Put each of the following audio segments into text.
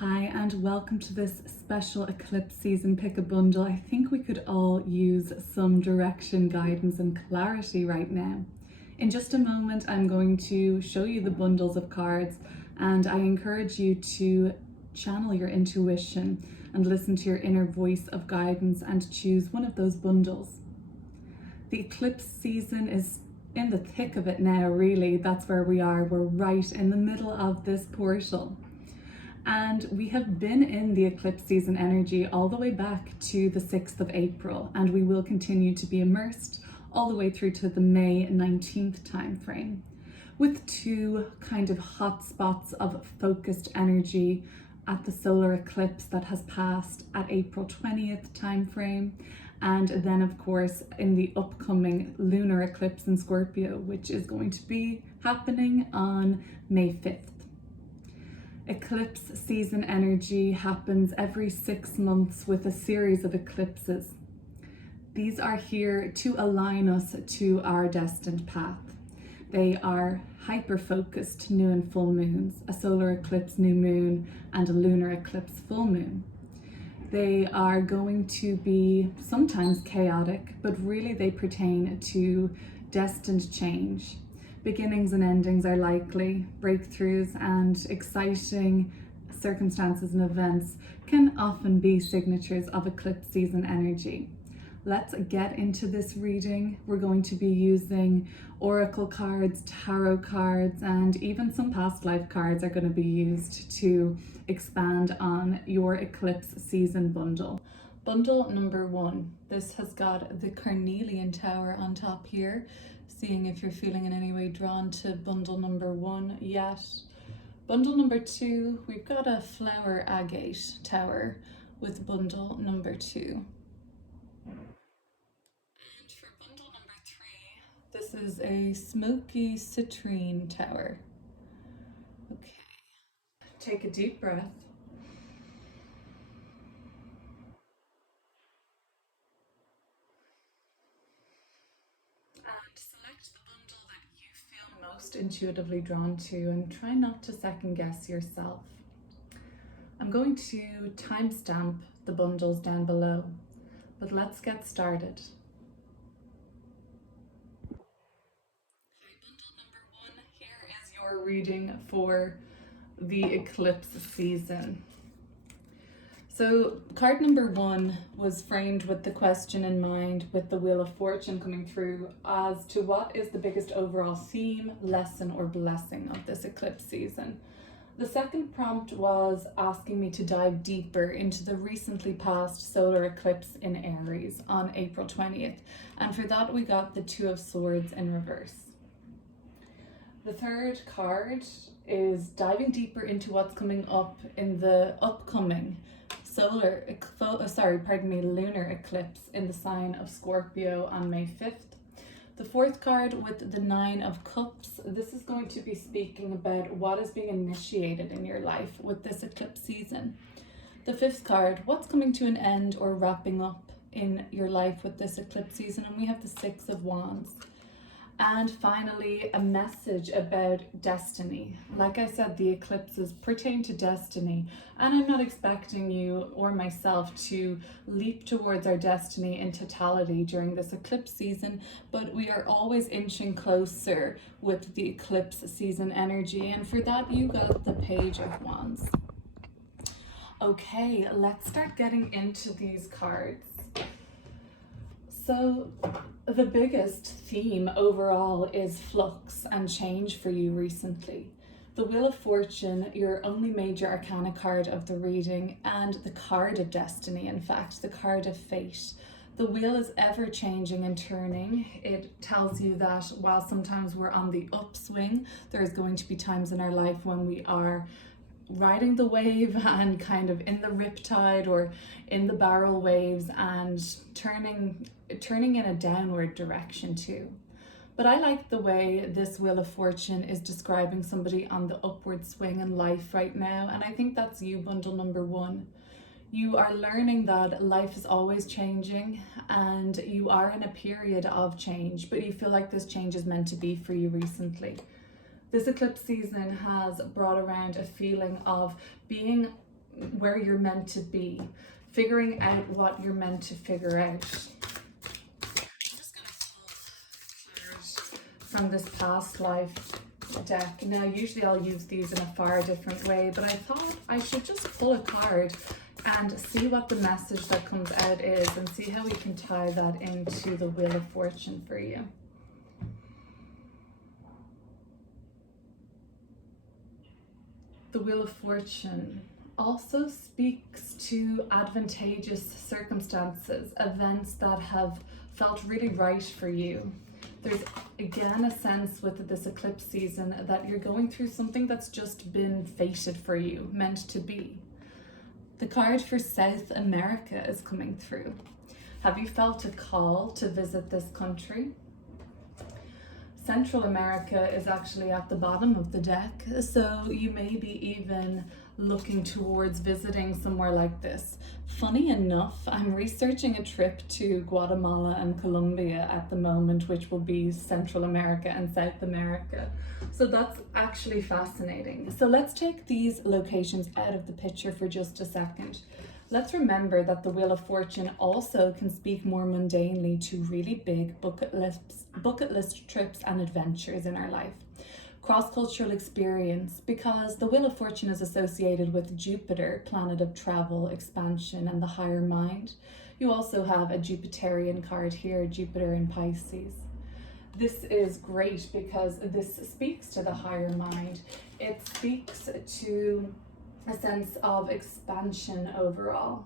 Hi and welcome to this special eclipse season pick a bundle. I think we could all use some direction, guidance and clarity right now. In just a moment I'm going to show you the bundles of cards, and I encourage you to channel your intuition and listen to your inner voice of guidance and choose one of those bundles. The eclipse season is in the thick of it now, really. That's where we are. We're right in the middle of this portal. And we have been in the eclipse season energy all the way back to the 6th of April, and we will continue to be immersed all the way through to the May 19th time frame, with two kind of hot spots of focused energy at the solar eclipse that has passed at April 20th time frame, and then of course in the upcoming lunar eclipse in Scorpio, which is going to be happening on May 5th. Eclipse season energy happens every 6 months with a series of eclipses. These are here to align us to our destined path. They are hyper-focused new and full moons, a solar eclipse new moon and a lunar eclipse full moon. They are going to be sometimes chaotic, but really they pertain to destined change. Beginnings and endings are likely. Breakthroughs and exciting circumstances and events can often be signatures of eclipse season energy. Let's get into this reading. We're going to be using oracle cards, tarot cards, and even some past life cards are going to be used to expand on your eclipse season bundle. Bundle number 1. This has got the Carnelian Tower on top here. Seeing if you're feeling in any way drawn to bundle number 1 yet. Bundle number 2, we've got a flower agate tower with bundle number 2. And for bundle number 3, this is a smoky citrine tower. Okay, take a deep breath. Select the bundle that you feel most intuitively drawn to and try not to second guess yourself. I'm going to timestamp the bundles down below, but let's get started. Okay, bundle number 1, here is your reading for the eclipse season. So card number 1 was framed with the question in mind, with the Wheel of Fortune coming through as to what is the biggest overall theme, lesson or blessing of this eclipse season. The second prompt was asking me to dive deeper into the recently passed solar eclipse in Aries on April 20th. And for that we got the Two of Swords in reverse. The third card is diving deeper into what's coming up in the upcoming lunar eclipse in the sign of Scorpio on May 5th. The fourth card with the Nine of Cups, this is going to be speaking about what is being initiated in your life with this eclipse season. The fifth card, what's coming to an end or wrapping up in your life with this eclipse season, and we have the Six of Wands. And finally, a message about destiny. Like I said, the eclipses pertain to destiny, and I'm not expecting you or myself to leap towards our destiny in totality during this eclipse season, but we are always inching closer with the eclipse season energy, and for that you got the Page of Wands. Okay, let's start getting into these cards. So the biggest theme overall is flux and change for you recently. The Wheel of Fortune, your only major arcana card of the reading, and the card of destiny, in fact, the card of fate. The wheel is ever changing and turning. It tells you that while sometimes we're on the upswing, there's going to be times in our life when we are riding the wave and kind of in the riptide or in the barrel waves and turning in a downward direction too. But I like the way this Wheel of Fortune is describing somebody on the upward swing in life right now, and I think that's you, bundle number 1. You are learning that life is always changing and you are in a period of change, but you feel like this change is meant to be for you recently. This eclipse season has brought around a feeling of being where you're meant to be, figuring out what you're meant to figure out. I'm just going to pull cards from this past life deck. Now, usually I'll use these in a far different way, but I thought I should just pull a card and see what the message that comes out is, and see how we can tie that into the Wheel of Fortune for you. The Wheel of Fortune also speaks to advantageous circumstances, events that have felt really right for you. There's again a sense with this eclipse season that you're going through something that's just been fated for you, meant to be. The card for South America is coming through. Have you felt a call to visit this country? Central America is actually at the bottom of the deck, so you may be even looking towards visiting somewhere like this. Funny enough, I'm researching a trip to Guatemala and Colombia at the moment, which will be Central America and South America. So that's actually fascinating. So let's take these locations out of the picture for just a second. Let's remember that the Wheel of Fortune also can speak more mundanely to really big bucket list trips and adventures in our life. Cross-cultural experience, because the Wheel of Fortune is associated with Jupiter, planet of travel, expansion, and the higher mind. You also have a Jupiterian card here, Jupiter in Pisces. This is great because this speaks to the higher mind. It speaks to a sense of expansion overall.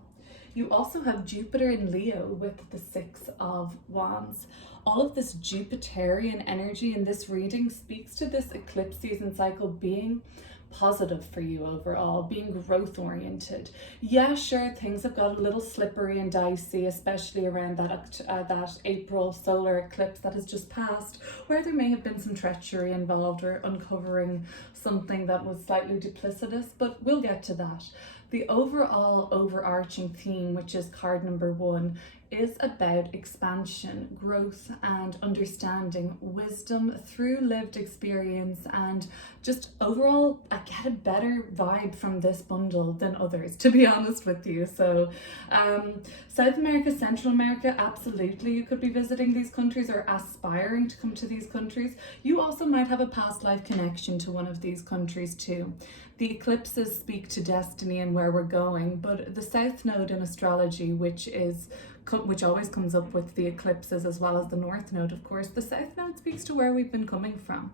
You also have Jupiter in Leo with the Six of Wands. All of this Jupiterian energy in this reading speaks to this eclipse season cycle being positive for you overall, being growth oriented. Yeah, sure, things have got a little slippery and dicey, especially around that April solar eclipse that has just passed, where there may have been some treachery involved or uncovering something that was slightly duplicitous, but we'll get to that. The overall overarching theme, which is card number 1, is about expansion, growth, and understanding, wisdom through lived experience, and just overall, I get a better vibe from this bundle than others, to be honest with you. So South America, Central America, absolutely you could be visiting these countries or aspiring to come to these countries. You also might have a past life connection to one of these countries too. The eclipses speak to destiny and where we're going, but the South Node in astrology, which always comes up with the eclipses, as well as the North Node, of course, the South Node speaks to where we've been coming from.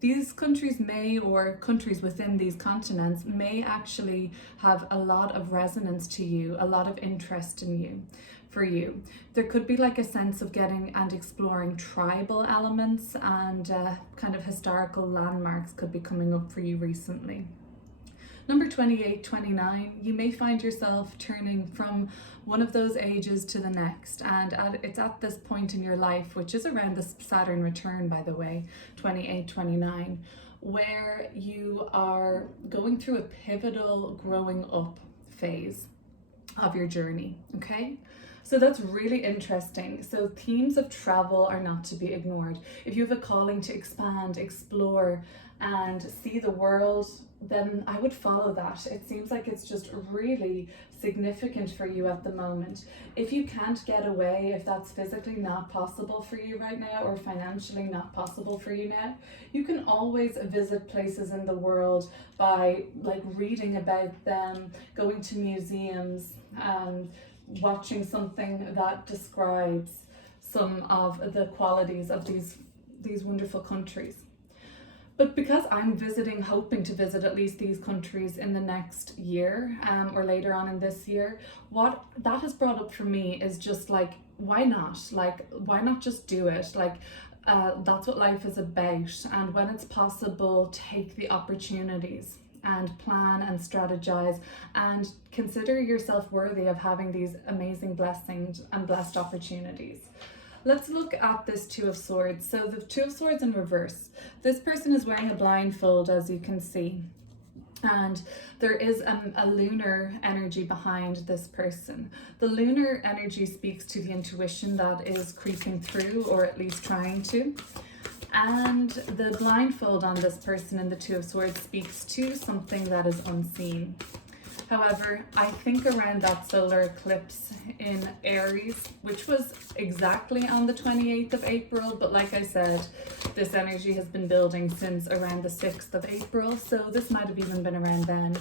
These countries or countries within these continents may actually have a lot of resonance to you, a lot of interest in you. For you, there could be like a sense of getting and exploring tribal elements, and kind of historical landmarks could be coming up for you recently. Number 28, 29, you may find yourself turning from one of those ages to the next, and it's at this point in your life, which is around the Saturn return, by the way, 28, 29, where you are going through a pivotal growing up phase of your journey, okay? So that's really interesting. So themes of travel are not to be ignored. If you have a calling to expand, explore, and see the world, then I would follow that. It seems like it's just really significant for you at the moment. If you can't get away, if that's physically not possible for you right now, or financially not possible for you now, you can always visit places in the world by like reading about them, going to museums, watching something that describes some of the qualities of these wonderful countries. But because I'm hoping to visit at least these countries in the next year, or later on in this year, what that has brought up for me is just like, why not? Like, why not just do it? Like, that's what life is about. And when it's possible, take the opportunities and plan and strategize and consider yourself worthy of having these amazing blessings and blessed opportunities. Let's look at this Two of Swords. So the Two of Swords in reverse. This person is wearing a blindfold, as you can see. And there is a lunar energy behind this person. The lunar energy speaks to the intuition that is creeping through, or at least trying to. And the blindfold on this person in the Two of Swords speaks to something that is unseen. However, I think around that solar eclipse in Aries, which was exactly on the 28th of April, but like I said, this energy has been building since around the 6th of April, so this might have even been around then.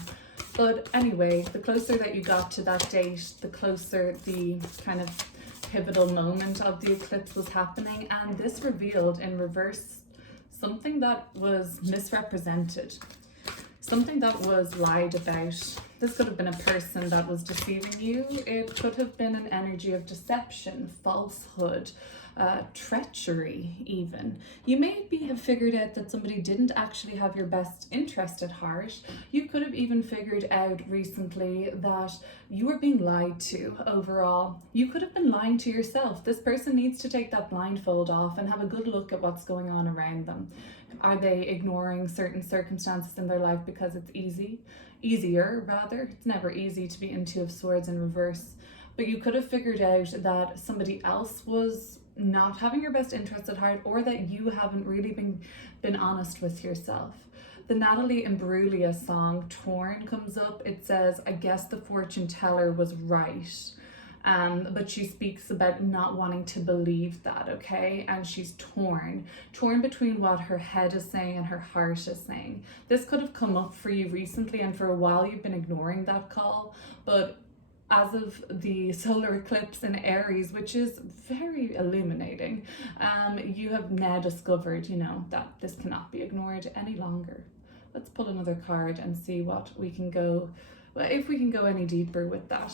But anyway, the closer that you got to that date, the closer the kind of pivotal moment of the eclipse was happening, and this revealed in reverse something that was misrepresented, something that was lied about. This could have been a person that was deceiving you. It could have been an energy of deception, falsehood, treachery even. You maybe have figured out that somebody didn't actually have your best interest at heart. You could have even figured out recently that you were being lied to overall. You could have been lying to yourself. This person needs to take that blindfold off and have a good look at what's going on around them. Are they ignoring certain circumstances in their life because it's easier rather? It's never easy to be in Two of Swords in reverse. But you could have figured out that somebody else was not having your best interests at heart, or that you haven't really been honest with yourself. The Natalie Imbruglia song Torn comes up. It says, I guess the fortune teller was right. But she speaks about not wanting to believe that, okay? And she's torn between what her head is saying and her heart is saying. This could have come up for you recently, and for a while you've been ignoring that call, but as of the solar eclipse in Aries, which is very illuminating, you have now discovered, that this cannot be ignored any longer. Let's pull another card and see what we can go, if we can go any deeper with that.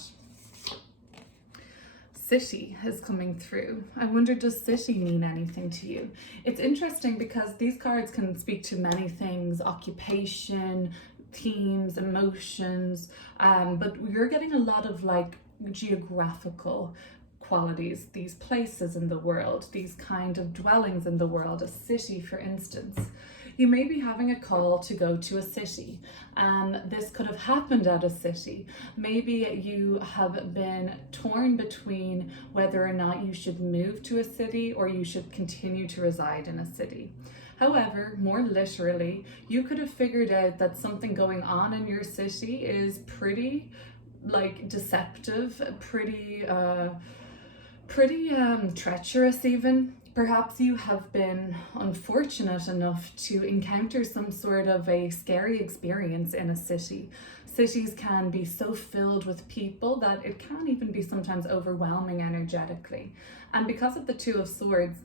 City is coming through. I wonder, does city mean anything to you? It's interesting because these cards can speak to many things: occupation, themes, emotions, but you're getting a lot of like geographical qualities, these places in the world, these kind of dwellings in the world, a city for instance. You may be having a call to go to a city. This could have happened at a city. Maybe you have been torn between whether or not you should move to a city or you should continue to reside in a city. However, more literally, you could have figured out that something going on in your city is pretty like deceptive, pretty treacherous even. Perhaps you have been unfortunate enough to encounter some sort of a scary experience in a city. Cities can be so filled with people that it can even be sometimes overwhelming energetically. And because of the Two of Swords,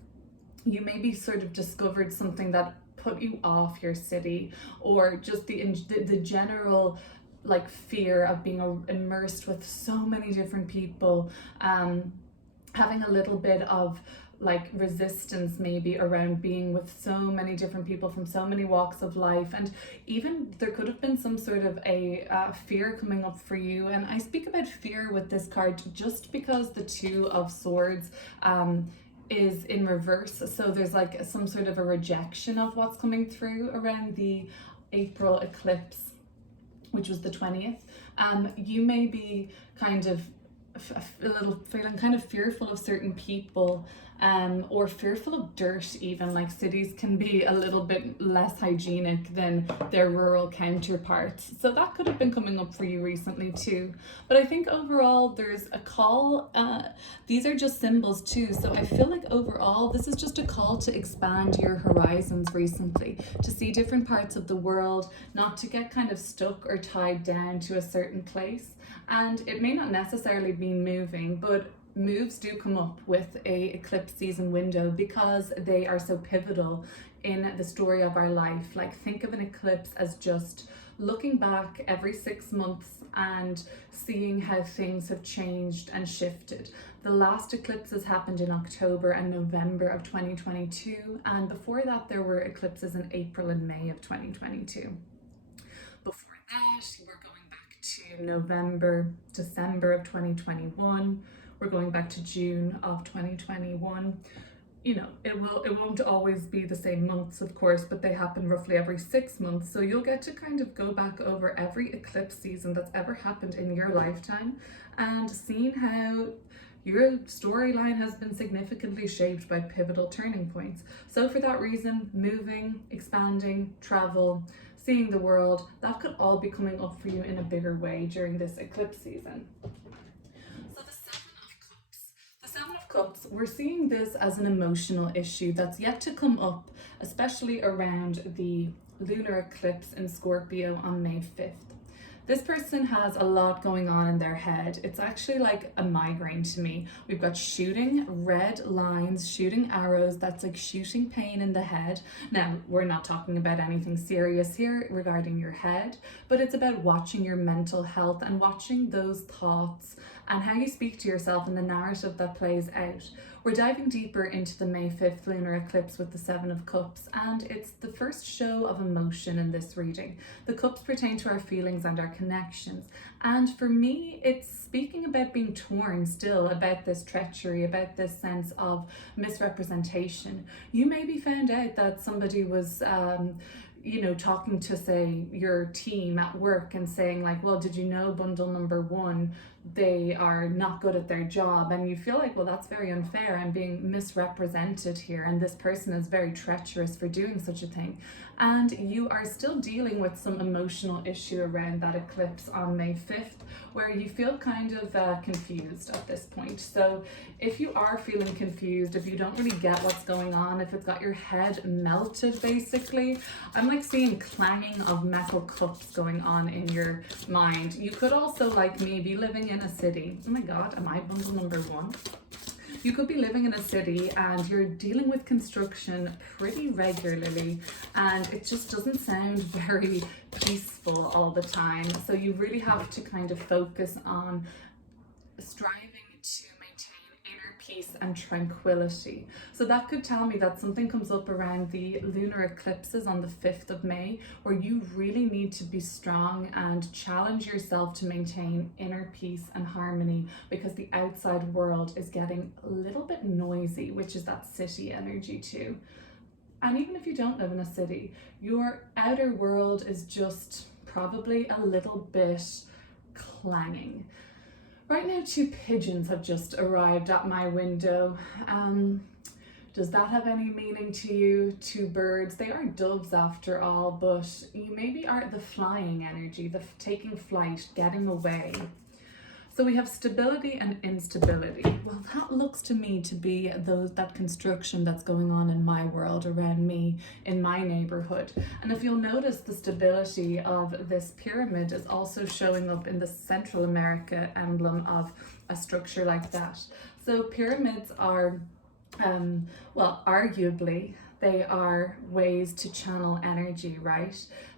you maybe sort of discovered something that put you off your city, or just the general like fear of being immersed with so many different people, having a little bit of like resistance maybe around being with so many different people from so many walks of life. And even there could have been some sort of a fear coming up for you. And I speak about fear with this card just because the Two of Swords is in reverse, so there's like some sort of a rejection of what's coming through around the April eclipse, which was the 20th. You may be kind of a little feeling kind of fearful of certain people, or fearful of dirt even. Like cities can be a little bit less hygienic than their rural counterparts, so that could have been coming up for you recently too. But I think overall there's a call. These are just symbols too, so I feel like overall this is just a call to expand your horizons recently, to see different parts of the world, not to get kind of stuck or tied down to a certain place. And it may not necessarily be moving, but moves do come up with a eclipse season window because they are so pivotal in the story of our life. Like, think of an eclipse as just looking back every 6 months and seeing how things have changed and shifted. The last eclipses happened in October and November of 2022, and before that there were eclipses in April and May of 2022. Before that, we're going back to November, December of 2021. We're going back to June of 2021. You know, it won't always be the same months, of course, but they happen roughly every 6 months. So you'll get to kind of go back over every eclipse season that's ever happened in your lifetime and seeing how your storyline has been significantly shaped by pivotal turning points. So for that reason, moving, expanding, travel, seeing the world, that could all be coming up for you in a bigger way during this eclipse season. So the Seven of Cups, we're seeing this as an emotional issue that's yet to come up, especially around the lunar eclipse in Scorpio on May 5th. This person has a lot going on in their head. It's actually like a migraine to me. We've got shooting red lines, shooting arrows. That's like shooting pain in the head. Now, we're not talking about anything serious here regarding your head, but it's about watching your mental health and watching those thoughts and how you speak to yourself and the narrative that plays out. We're diving deeper into the May 5th lunar eclipse with the Seven of Cups, and it's the first show of emotion in this reading. The cups pertain to our feelings and our connections, and for me, it's speaking about being torn still, about this treachery, about this sense of misrepresentation. You maybe found out that somebody was talking to, say, your team at work and saying like, well, did you know bundle number one, they are not good at their job, and you feel like, well, that's very unfair, I'm being misrepresented here, and this person is very treacherous for doing such a thing, and you are still dealing with some emotional issue around that eclipse on May 5th, where you feel kind of confused at this point. So if you are feeling confused, if you don't really get what's going on, if it's got your head melted basically, I'm like seeing clanging of metal cups going on in your mind. You could also, like me, be living in a city. Oh my god, am I bundle number one? You could be living in a city and you're dealing with construction pretty regularly, and it just doesn't sound very peaceful all the time. So you really have to kind of focus on striving to maintain inner peace and tranquility. So that could tell me that something comes up around the lunar eclipses on the 5th of May, where you really need to be strong and challenge yourself to maintain inner peace and harmony, because the outside world is getting a little bit noisy, which is that city energy too. And even if you don't live in a city, your outer world is just probably a little bit clanging. Right now, 2 pigeons have just arrived at my window. Does that have any meaning to you? 2 birds, they are doves after all, but you maybe are the flying energy, the taking flight, getting away. So we have stability and instability. Well, that looks to me to be that construction that's going on in my world, around me, in my neighborhood. And if you'll notice, the stability of this pyramid is also showing up in the Central America emblem of a structure like that. So pyramids are, arguably, they are ways to channel energy, right?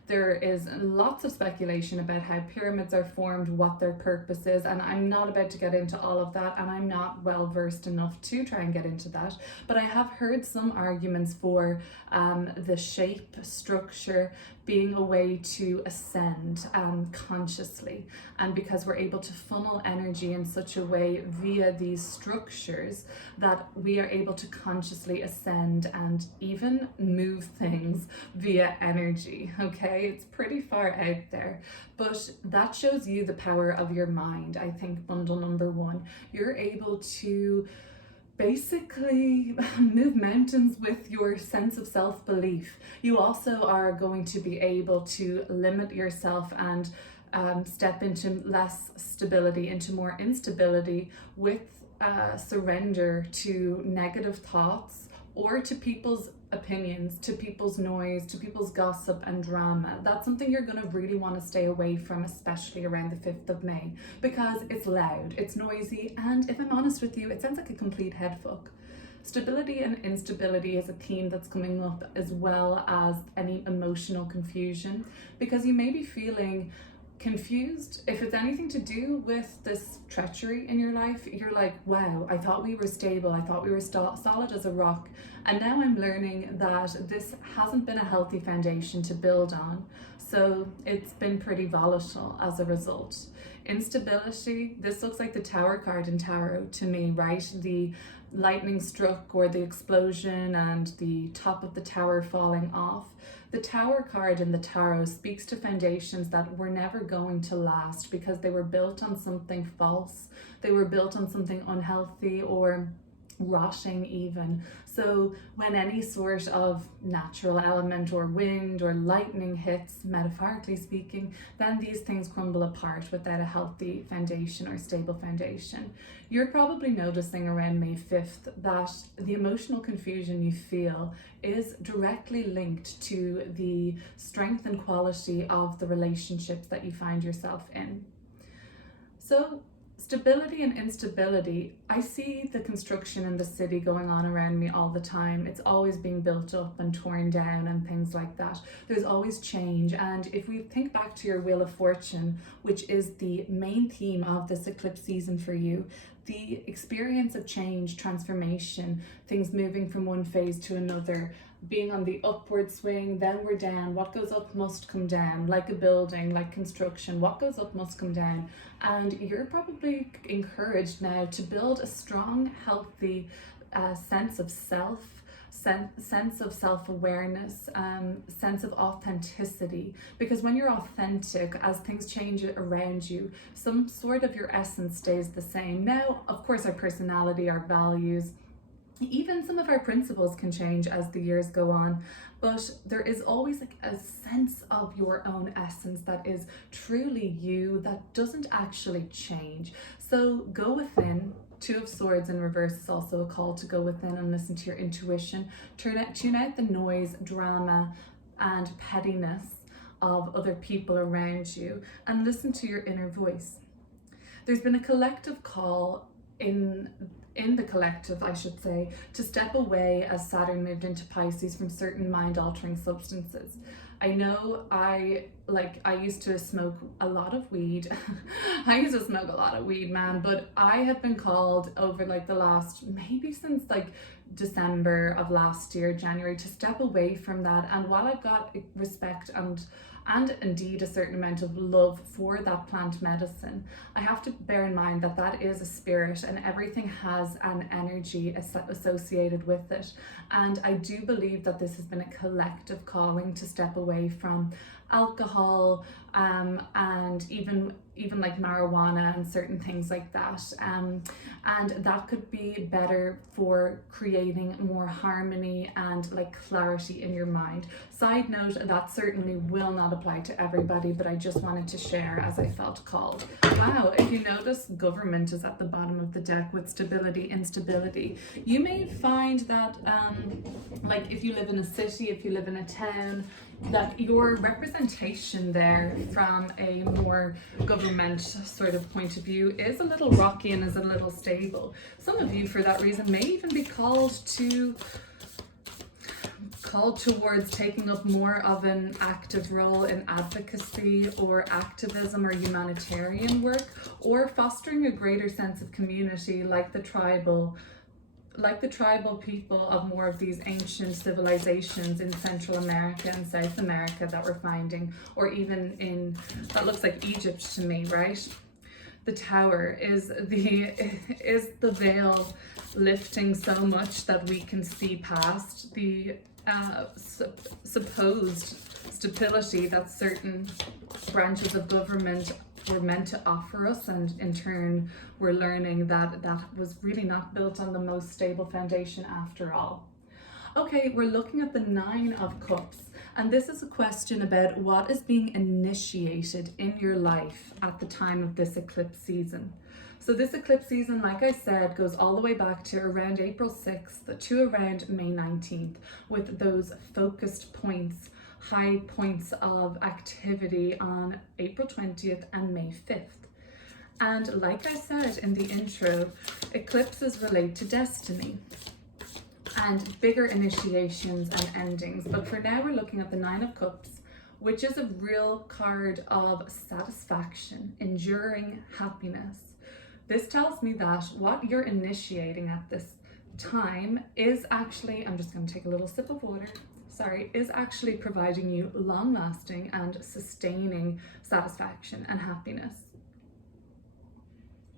There is lots of speculation about how pyramids are formed, what their purpose is, and I'm not about to get into all of that, and I'm not well versed enough to try and get into that, but I have heard some arguments for the shape, structure, being a way to ascend consciously, and because we're able to funnel energy in such a way via these structures that we are able to consciously ascend and even move things via energy. Okay, it's pretty far out there, but that shows you the power of your mind. I think bundle number one, you're able to basically move mountains with your sense of self-belief. You also are going to be able to limit yourself and step into less stability, into more instability, with surrender to negative thoughts or to people's opinions, to people's noise, to people's gossip and drama. That's something you're going to really want to stay away from, especially around the 5th of May, because it's loud, it's noisy, and if I'm honest with you, it sounds like a complete head fuck. Stability and instability is a theme that's coming up, as well as any emotional confusion, because you may be feeling confused. If it's anything to do with this treachery in your life, you're like, wow, I thought we were stable, I thought we were solid as a rock, and now I'm learning that this hasn't been a healthy foundation to build on, so it's been pretty volatile as a result. Instability, this looks like the Tower card in tarot to me, right? The lightning struck, or the explosion and the top of the tower falling off. The Tower card in the tarot speaks to foundations that were never going to last, because they were built on something false, they were built on something unhealthy, or rotting even. So when any sort of natural element or wind or lightning hits, metaphorically speaking, then these things crumble apart without a healthy foundation or stable foundation. You're probably noticing around May 5th that the emotional confusion you feel is directly linked to the strength and quality of the relationships that you find yourself in. So stability and instability, I see the construction in the city going on around me all the time. It's always being built up and torn down and things like that. There's always change. And if we think back to your Wheel of Fortune, which is the main theme of this eclipse season for you, the experience of change, transformation, things moving from one phase to another, being on the upward swing, then we're down. What goes up must come down, like a building, like construction. What goes up must come down. And you're probably encouraged now to build a strong, healthy sense of self, sense of self-awareness, sense of authenticity. Because when you're authentic, as things change around you, some sort of your essence stays the same. Now, of course, our personality, our values, even some of our principles can change as the years go on, but there is always like a sense of your own essence that is truly you, that doesn't actually change. So go within. Two of Swords in reverse is also a call to go within and listen to your intuition. Tune out the noise, drama, and pettiness of other people around you, and listen to your inner voice. There's been a collective call in the collective, I should say, to step away as Saturn moved into Pisces from certain mind-altering substances. I know I used to smoke a lot of weed. I used to smoke a lot of weed, man, but I have been called over like the last, maybe since like December of last year, January, to step away from that. And while I've got respect and indeed a certain amount of love for that plant medicine, I have to bear in mind that that is a spirit and everything has an energy associated with it. And I do believe that this has been a collective calling to step away from alcohol, and even like marijuana and certain things like that, and that could be better for creating more harmony and like clarity in your mind. Side note, that certainly will not apply to everybody, but I just wanted to share as I felt called. Wow, if you notice, government is at the bottom of the deck with stability, instability. You may find that like if you live in a city, if you live in a town, that your representation there from a more government sort of point of view is a little rocky and is a little stable. Some of you, for that reason, may even be called towards taking up more of an active role in advocacy or activism or humanitarian work, or fostering a greater sense of community like the tribal people of more of these ancient civilizations in Central America and South America that we're finding, or even in, that looks like Egypt to me, right? The tower is the veil lifting so much that we can see past the supposed stability that certain branches of government were meant to offer us, and in turn we're learning that that was really not built on the most stable foundation after all. Okay, we're looking at the Nine of Cups, and this is a question about what is being initiated in your life at the time of this eclipse season. So this eclipse season, like I said, goes all the way back to around April 6th to around May 19th, with those focused points, high points of activity on April 20th and May 5th. And like I said in the intro, eclipses relate to destiny and bigger initiations and endings. But for now, we're looking at the Nine of Cups, which is a real card of satisfaction, enduring happiness. This tells me that what you're initiating at this time is actually, I'm just going to take a little sip of water, is actually providing you long-lasting and sustaining satisfaction and happiness.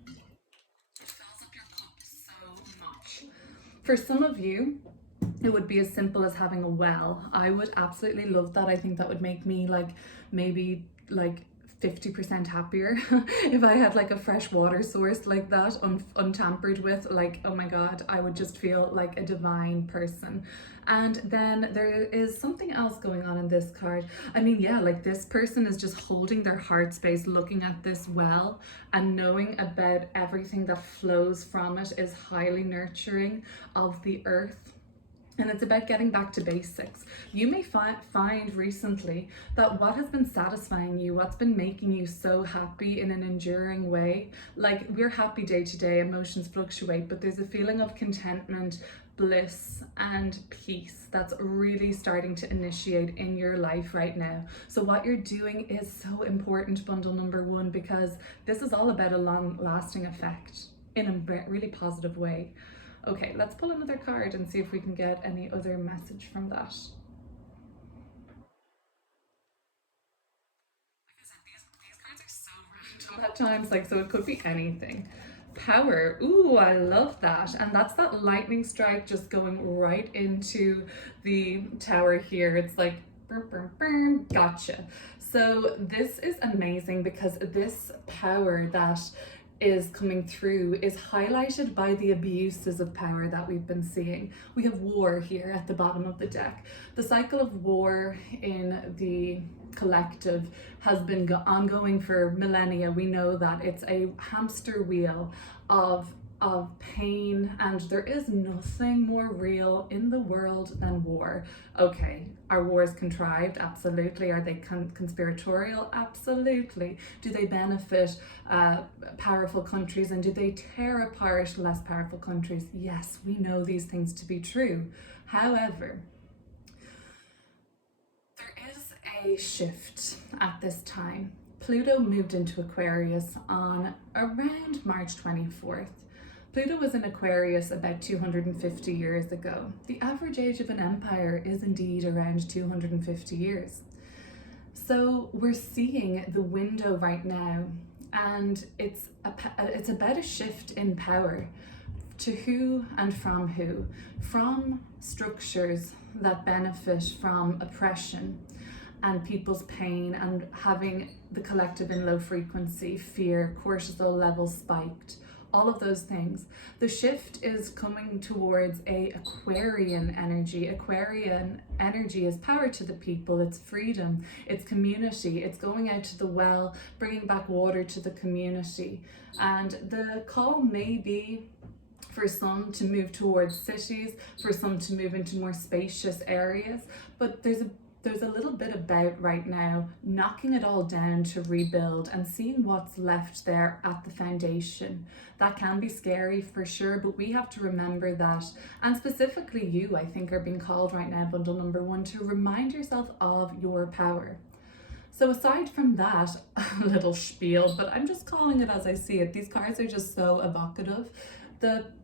It fills up your cup so much. For some of you, it would be as simple as having a well. I would absolutely love that. I think that would make me maybe 50% happier. If I had like a fresh water source like that, untampered with, like, oh my God, I would just feel like a divine person. And then there is something else going on in this card. I mean, yeah, like this person is just holding their heart space, looking at this well, and knowing about everything that flows from it is highly nurturing of the earth. And it's about getting back to basics. You may find recently that what has been satisfying you, what's been making you so happy in an enduring way, like we're happy day to day, emotions fluctuate, but there's a feeling of contentment, bliss, and peace that's really starting to initiate in your life right now. So what you're doing is so important, bundle number one, because this is all about a long lasting effect in a really positive way. Okay, let's pull another card and see if we can get any other message from that. Like I said, these cards are so random at times, like, so it could be anything. Power, ooh, I love that. And that's that lightning strike just going right into the tower here. It's like, burr, burr, burr, gotcha. So this is amazing because this power that is coming through is highlighted by the abuses of power that we've been seeing. We have war here at the bottom of the deck. The cycle of war in the collective has been ongoing for millennia. We know that it's a hamster wheel of pain, and there is nothing more real in the world than war. Okay, are wars contrived? Absolutely. Are they conspiratorial? Absolutely. Do they benefit powerful countries, and do they tear apart less powerful countries? Yes, we know these things to be true. However, there is a shift at this time. Pluto moved into Aquarius on around March 24th. Pluto was in Aquarius about 250 years ago. The average age of an empire is indeed around 250 years. So we're seeing the window right now, and it's about a shift in power. To who and from who? From structures that benefit from oppression and people's pain and having the collective in low frequency, fear, cortisol levels spiked, all of those things. The shift is coming towards a Aquarian energy. Aquarian energy is power to the people, it's freedom, it's community, it's going out to the well, bringing back water to the community. And the call may be for some to move towards cities, for some to move into more spacious areas, but there's a little bit about right now knocking it all down to rebuild and seeing what's left there at the foundation. That can be scary for sure, but we have to remember that, and specifically you, I think, are being called right now, bundle number one, to remind yourself of your power. So aside from that little spiel, but I'm just calling it as I see it, these cards are just so evocative.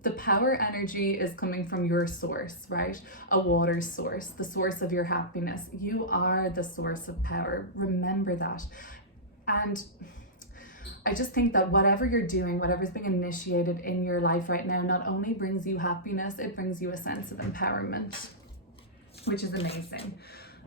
The power energy is coming from your source, right? A water source, the source of your happiness. You are the source of power. Remember that. And I just think that whatever you're doing, whatever's being initiated in your life right now, not only brings you happiness, it brings you a sense of empowerment, which is amazing.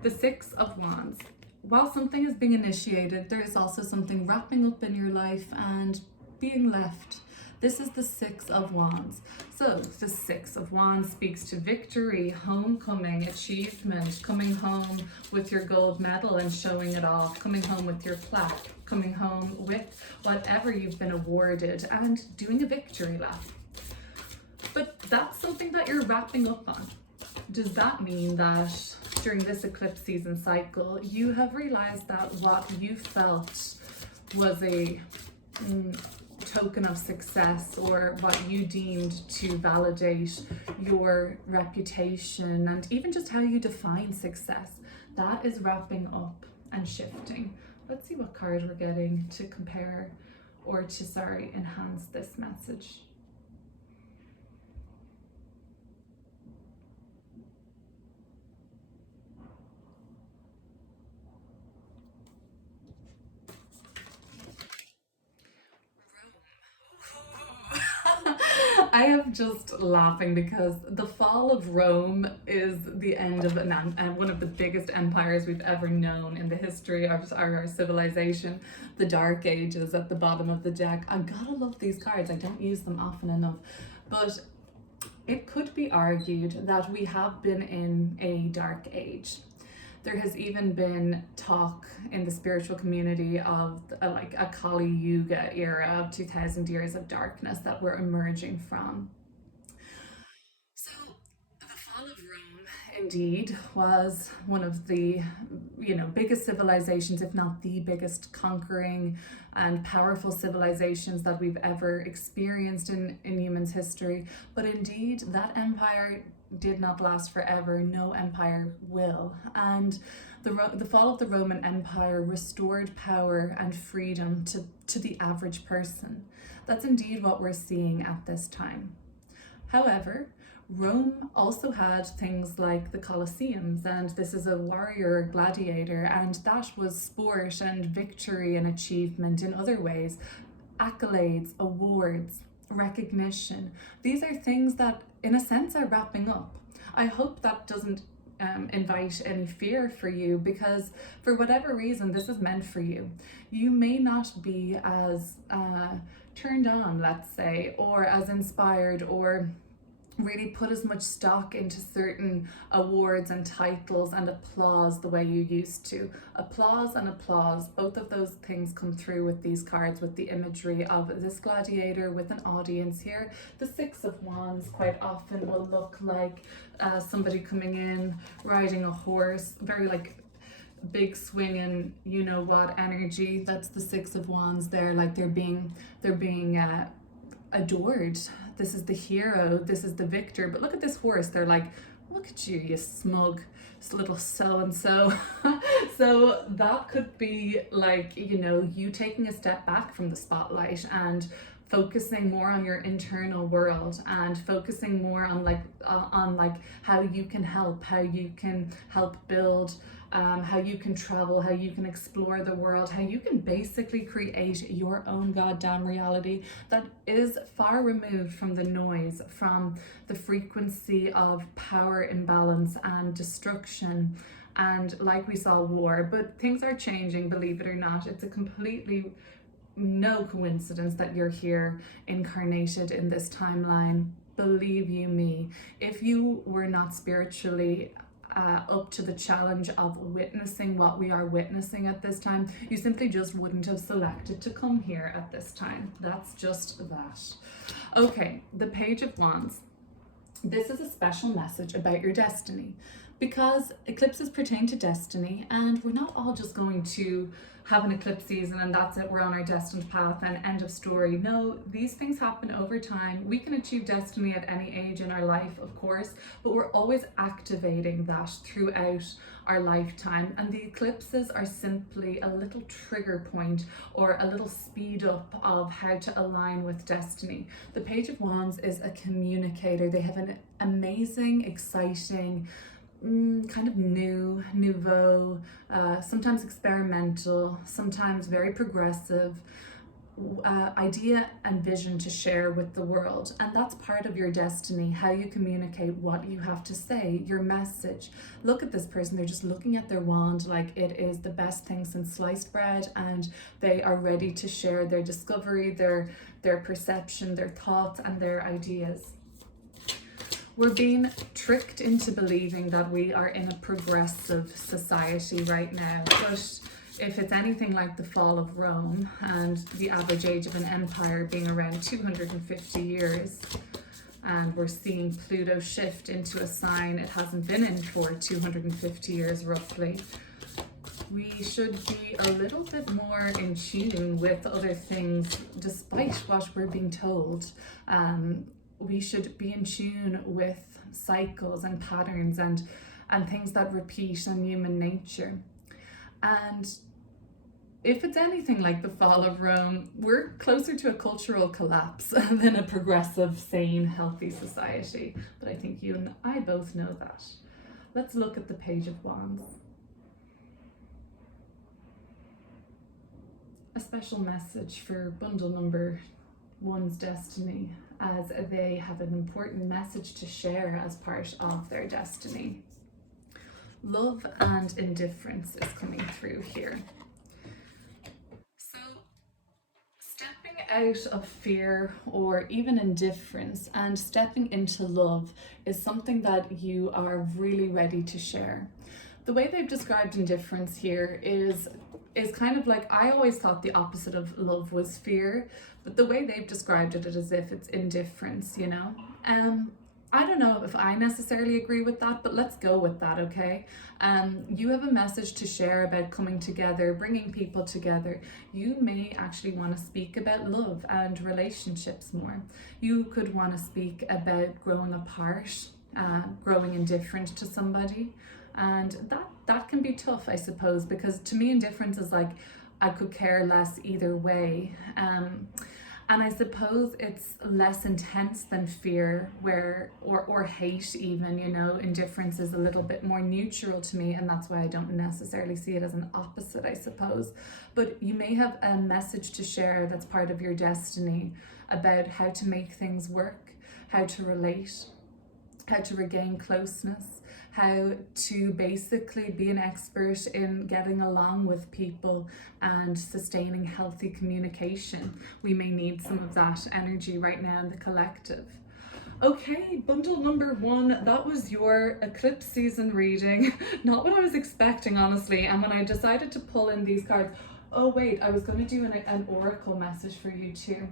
The Six of Wands. While something is being initiated, there is also something wrapping up in your life and being left. This is the Six of Wands. So the Six of Wands speaks to victory, homecoming, achievement, coming home with your gold medal and showing it off, coming home with your plaque, coming home with whatever you've been awarded, and doing a victory lap. But that's something that you're wrapping up on. Does that mean that during this eclipse season cycle, you have realized that what you felt was a token of success, or what you deemed to validate your reputation and even just how you define success, that is wrapping up and shifting? Let's see what card we're getting to compare, or to, enhance this message. I am just laughing because the fall of Rome is the end of one of the biggest empires we've ever known in the history of our civilization. The Dark Ages at the bottom of the deck. I gotta love these cards. I don't use them often enough. But it could be argued that we have been in a dark age. There has even been talk in the spiritual community of like a Kali Yuga era of 2000 years of darkness that we're emerging from. So the fall of Rome indeed was one of the biggest civilizations, if not the biggest conquering and powerful civilizations that we've ever experienced in humans history. But indeed that empire did not last forever. No empire will. And the fall of the Roman Empire restored power and freedom to the average person. That's indeed what we're seeing at this time. However, Rome also had things like the Colosseums, and this is a warrior gladiator, and that was sport and victory and achievement in other ways. Accolades, awards, recognition. These are things that, in a sense, are wrapping up. I hope that doesn't invite any fear for you, because for whatever reason, this is meant for you. You may not be as turned on, let's say, or as inspired, or really put as much stock into certain awards and titles and applause the way you used to. Applause and applause, both of those things come through with these cards, with the imagery of this gladiator with an audience here. The Six of Wands quite often will look like somebody coming in riding a horse, very like big swinging, you know what energy. That's the Six of Wands there, like they're being adored. This is the hero, this is the victor. But look at this horse, they're like, look at you, you smug little so-and-so. So that could be like, you taking a step back from the spotlight and focusing more on your internal world, and focusing more on how you can help build, how you can travel, how you can explore the world, how you can basically create your own goddamn reality that is far removed from the noise, from the frequency of power imbalance and destruction, and like we saw, war. But things are changing, believe it or not. It's a completely no coincidence that you're here incarnated in this timeline. Believe you me, if you were not spiritually up to the challenge of witnessing what we are witnessing at this time, you simply just wouldn't have selected to come here at this time. That's just that. Okay, the Page of Wands. This is a special message about your destiny, because eclipses pertain to destiny, and we're not all just going to have an eclipse season and that's it, we're on our destined path and end of story. No, these things happen over time. We can achieve destiny at any age in our life, of course, but we're always activating that throughout our lifetime, and the eclipses are simply a little trigger point or a little speed up of how to align with destiny. The Page of Wands is a communicator. They have an amazing, exciting, kind of nouveau, sometimes experimental, sometimes very progressive idea and vision to share with the world. And that's part of your destiny, how you communicate what you have to say, your message. Look at this person, they're just looking at their wand like it is the best thing since sliced bread, and they are ready to share their discovery, their perception, their thoughts, and their ideas. We're being tricked into believing that we are in a progressive society right now, but if it's anything like the fall of Rome and the average age of an empire being around 250 years, and we're seeing Pluto shift into a sign it hasn't been in for 250 years roughly, we should be a little bit more in tune with other things, despite what we're being told. We should be in tune with cycles and patterns and things that repeat in human nature. And if it's anything like the fall of Rome, we're closer to a cultural collapse than a progressive, sane, healthy society. But I think you and I both know that. Let's look at the Page of Wands. A special message for bundle number one's destiny, as they have an important message to share as part of their destiny. Love and indifference is coming through here. So stepping out of fear or even indifference and stepping into love is something that you are really ready to share. The way they've described indifference here is kind of like, I always thought the opposite of love was fear, but the way they've described it is as if it's indifference, you know? I don't know if I necessarily agree with that, but let's go with that, okay? You have a message to share about coming together, bringing people together. You may actually want to speak about love and relationships more. You could want to speak about growing apart, growing indifferent to somebody. And that can be tough, I suppose, because to me indifference is like, I could care less either way. And I suppose it's less intense than fear, or hate even, you know. Indifference is a little bit more neutral to me, and that's why I don't necessarily see it as an opposite, I suppose. But you may have a message to share that's part of your destiny about how to make things work, how to relate, how to regain closeness, how to basically be an expert in getting along with people and sustaining healthy communication. We may need some of that energy right now in the collective. Okay, bundle number 1, that was your eclipse season reading. Not what I was expecting, honestly. And when I decided to pull in these cards, oh wait, I was going to do an oracle message for you too.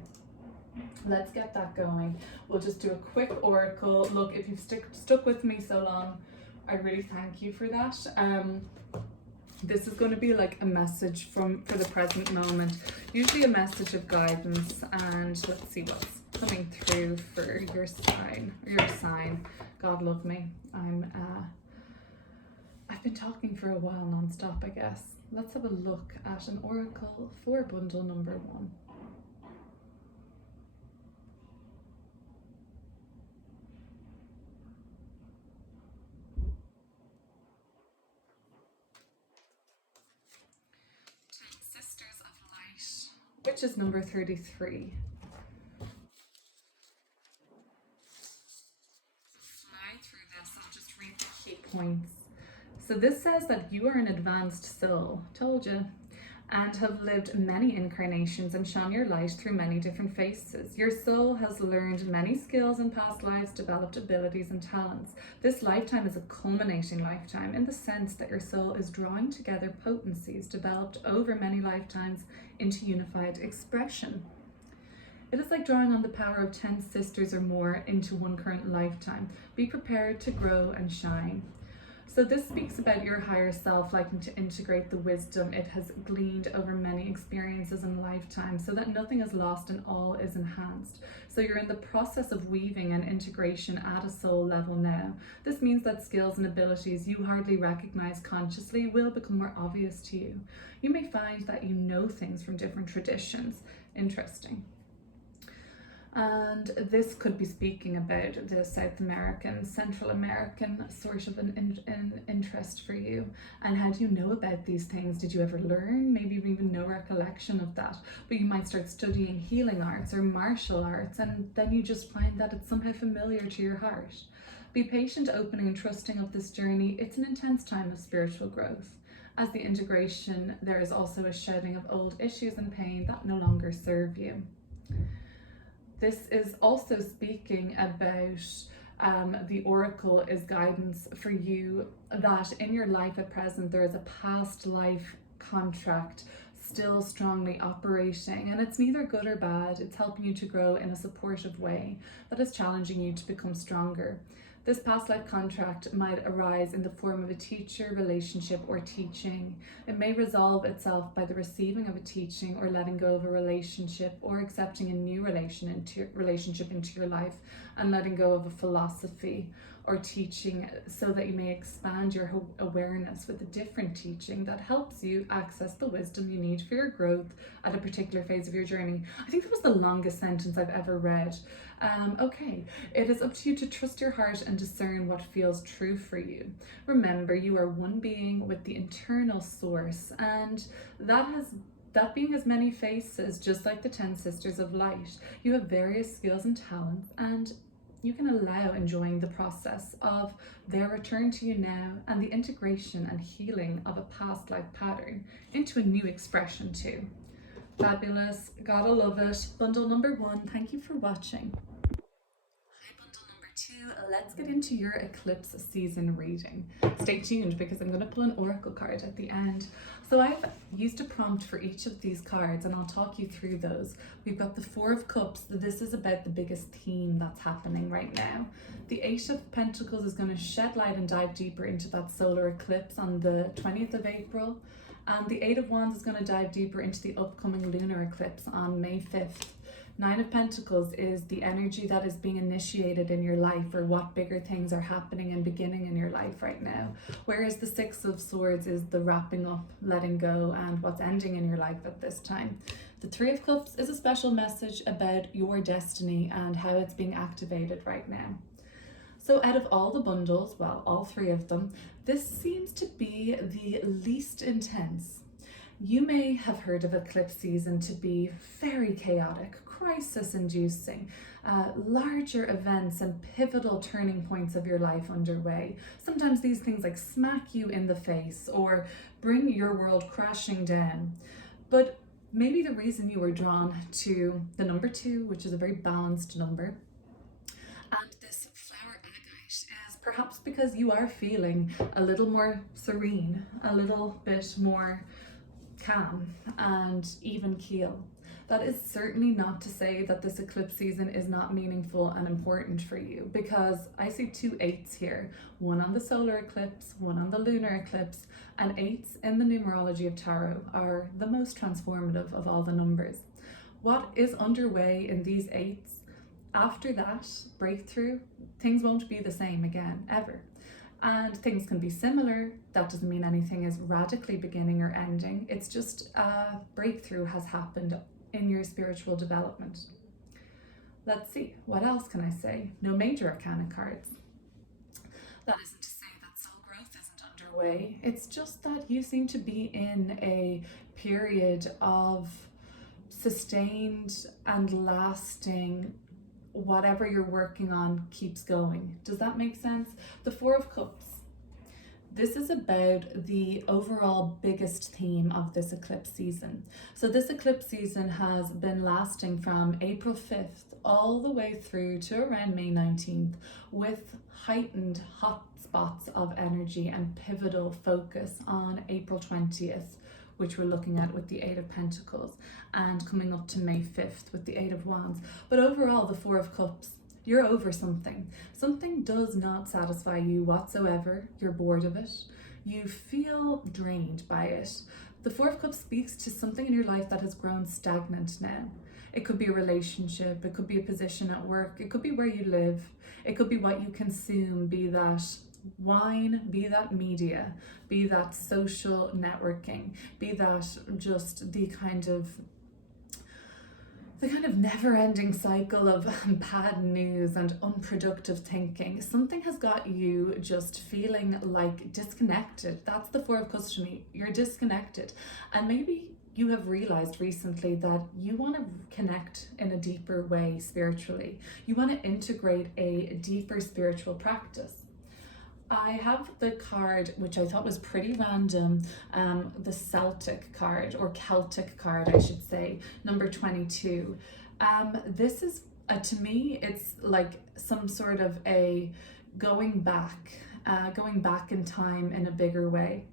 Let's get that going. We'll just do a quick oracle. Look, if you've stuck with me so long, I really thank you for that. This is going to be like a message for the present moment, usually a message of guidance. And let's see what's coming through for your sign. God love me. I've been talking for a while non-stop, I guess. Let's have a look at an oracle for bundle number 1. Which is number 33. Fly through this, I'll just read the key points. So this says that you are an advanced soul, told you, and have lived many incarnations and shone your light through many different faces. Your soul has learned many skills in past lives, developed abilities and talents. This lifetime is a culminating lifetime in the sense that your soul is drawing together potencies developed over many lifetimes into unified expression. It is like drawing on the power of 10 sisters or more into one current lifetime. Be prepared to grow and shine. So this speaks about your higher self liking to integrate the wisdom it has gleaned over many experiences and lifetimes so that nothing is lost and all is enhanced. So you're in the process of weaving and integration at a soul level now. This means that skills and abilities you hardly recognize consciously will become more obvious to you. You may find that you know things from different traditions. Interesting. And this could be speaking about the South American, Central American sort of an interest for you. And how do you know about these things? Did you ever learn? Maybe you even no recollection of that. But you might start studying healing arts or martial arts, and then you just find that it's somehow familiar to your heart. Be patient, open and trusting of this journey. It's an intense time of spiritual growth. As the integration, there is also a shedding of old issues and pain that no longer serve you. This is also speaking about the oracle is guidance for you, that in your life at present there is a past life contract still strongly operating, and it's neither good or bad. It's helping you to grow in a supportive way that is challenging you to become stronger. This past life contract might arise in the form of a teacher, relationship, or teaching. It may resolve itself by the receiving of a teaching or letting go of a relationship, or accepting a new relationship into your life and letting go of a philosophy or teaching, so that you may expand your awareness with a different teaching that helps you access the wisdom you need for your growth at a particular phase of your journey. I think that was the longest sentence I've ever read. Okay, it is up to you to trust your heart and discern what feels true for you. Remember, you are one being with the internal source, and that has that being as many faces, just like the 10 Sisters of Light, you have various skills and talents, and you can allow enjoying the process of their return to you now and the integration and healing of a past life pattern into a new expression too. Fabulous, gotta love it. Bundle number 1, thank you for watching. Hi, bundle number 2, let's get into your eclipse season reading. Stay tuned because I'm going to pull an oracle card at the end. So I've used a prompt for each of these cards and I'll talk you through those. We've got the 4 of Cups. This is about the biggest theme that's happening right now. The 8 of Pentacles is going to shed light and dive deeper into that solar eclipse on the 20th of April. And the 8 of Wands is going to dive deeper into the upcoming lunar eclipse on May 5th. 9 of Pentacles is the energy that is being initiated in your life, or what bigger things are happening and beginning in your life right now. Whereas the 6 of Swords is the wrapping up, letting go, and what's ending in your life at this time. The 3 of Cups is a special message about your destiny and how it's being activated right now. So out of all the bundles, well, all 3 of them, this seems to be the least intense. You may have heard of eclipse season to be very chaotic, crisis-inducing, larger events and pivotal turning points of your life underway. Sometimes these things like smack you in the face or bring your world crashing down. But maybe the reason you were drawn to the number 2, which is a very balanced number, and this flower agate is perhaps because you are feeling a little more serene, a little bit more calm and even keel. That is certainly not to say that this eclipse season is not meaningful and important for you, because I see 2 8s here, one on the solar eclipse, one on the lunar eclipse, and 8s in the numerology of tarot are the most transformative of all the numbers. What is underway in these 8s, after that breakthrough, things won't be the same again, ever. And things can be similar. That doesn't mean anything is radically beginning or ending. It's just a breakthrough has happened in your spiritual development. Let's see, what else can I say? No major arcana cards. That isn't to say that soul growth isn't underway. It's just that you seem to be in a period of sustained and lasting, whatever you're working on keeps going. Does that make sense? The 4 of Cups. This is about the overall biggest theme of this eclipse season. So this eclipse season has been lasting from April 5th all the way through to around May 19th, with heightened hot spots of energy and pivotal focus on April 20th, which we're looking at with the 8 of Pentacles, and coming up to May 5th with the 8 of Wands. But overall, the 4 of Cups, you're over something. Something does not satisfy you whatsoever. You're bored of it. You feel drained by it. The 4 of Cups speaks to something in your life that has grown stagnant now. It could be a relationship, it could be a position at work, it could be where you live, it could be what you consume, be that wine, be that media, be that social networking, be that just the kind of never-ending cycle of bad news and unproductive thinking. Something has got you just feeling like disconnected. That's the 4 of Cups to me. You're disconnected. And maybe you have realized recently that you want to connect in a deeper way spiritually. You want to integrate a deeper spiritual practice. I have the card, which I thought was pretty random, the Celtic card, or Celtic card, I should say, number 22. This is, to me, it's like some sort of a going back in time in a bigger way.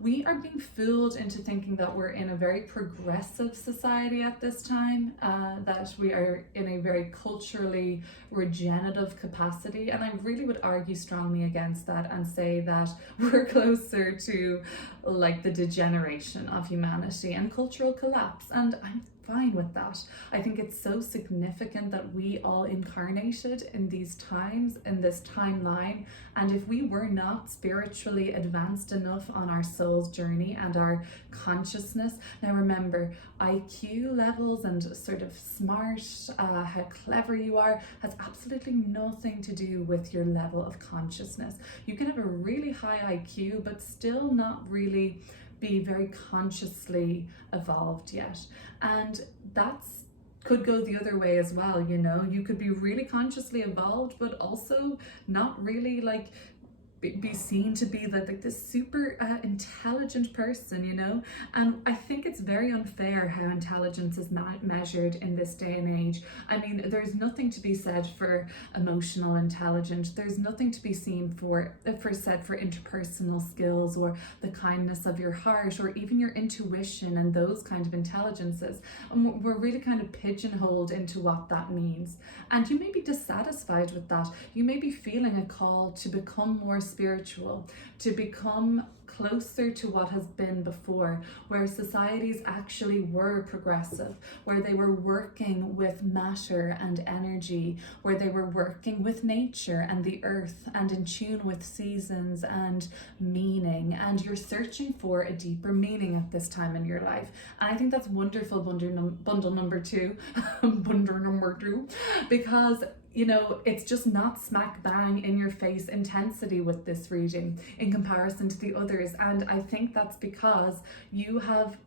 We are being fooled into thinking that we're in a very progressive society at this time, that we are in a very culturally regenerative capacity. And I really would argue strongly against that and say that we're closer to like the degeneration of humanity and cultural collapse. And I'm fine with that. I think it's so significant that we all incarnated in these times, in this timeline, and if we were not spiritually advanced enough on our soul's journey and our consciousness, now remember, IQ levels and sort of smart, how clever you are, has absolutely nothing to do with your level of consciousness. You can have a really high IQ but still not really be very consciously evolved yet. And that's could go the other way as well, you know. You could be really consciously evolved, but also not really like be seen to be like this super intelligent person, you know. And I think it's very unfair how intelligence is measured in this day and age. I mean, there's nothing to be said for emotional intelligence. There's nothing to be seen for said for interpersonal skills or the kindness of your heart or even your intuition and those kind of intelligences. And we're really kind of pigeonholed into what that means. And you may be dissatisfied with that. You may be feeling a call to become more spiritual, to become closer to what has been before, where societies actually were progressive, where they were working with matter and energy, where they were working with nature and the earth and in tune with seasons and meaning. And you're searching for a deeper meaning at this time in your life. And I think that's wonderful, bundle number two, bundle number two, because you know, it's just not smack bang in your face intensity with this reading in comparison to the others. And I think that's because you have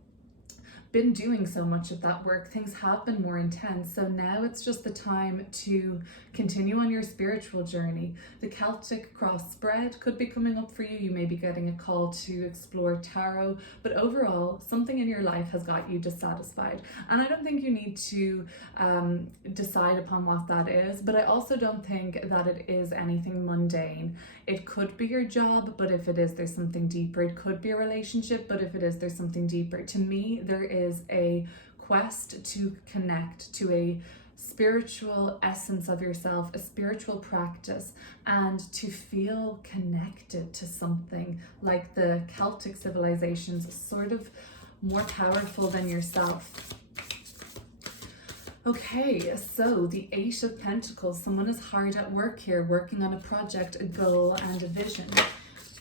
been doing so much of that work. Things have been more intense. So now it's just the time to continue on your spiritual journey. The Celtic cross spread could be coming up for you. You may be getting a call to explore tarot, but overall, something in your life has got you dissatisfied. And I don't think you need to decide upon what that is, but I also don't think that it is anything mundane. It could be your job, but if it is, there's something deeper. It could be a relationship, but if it is, there's something deeper. To me, there is a quest to connect to a spiritual essence of yourself, a spiritual practice, and to feel connected to something like the Celtic civilizations, sort of more powerful than yourself. Okay, so the Eight of Pentacles. Someone is hard at work here, working on a project, a goal, and a vision.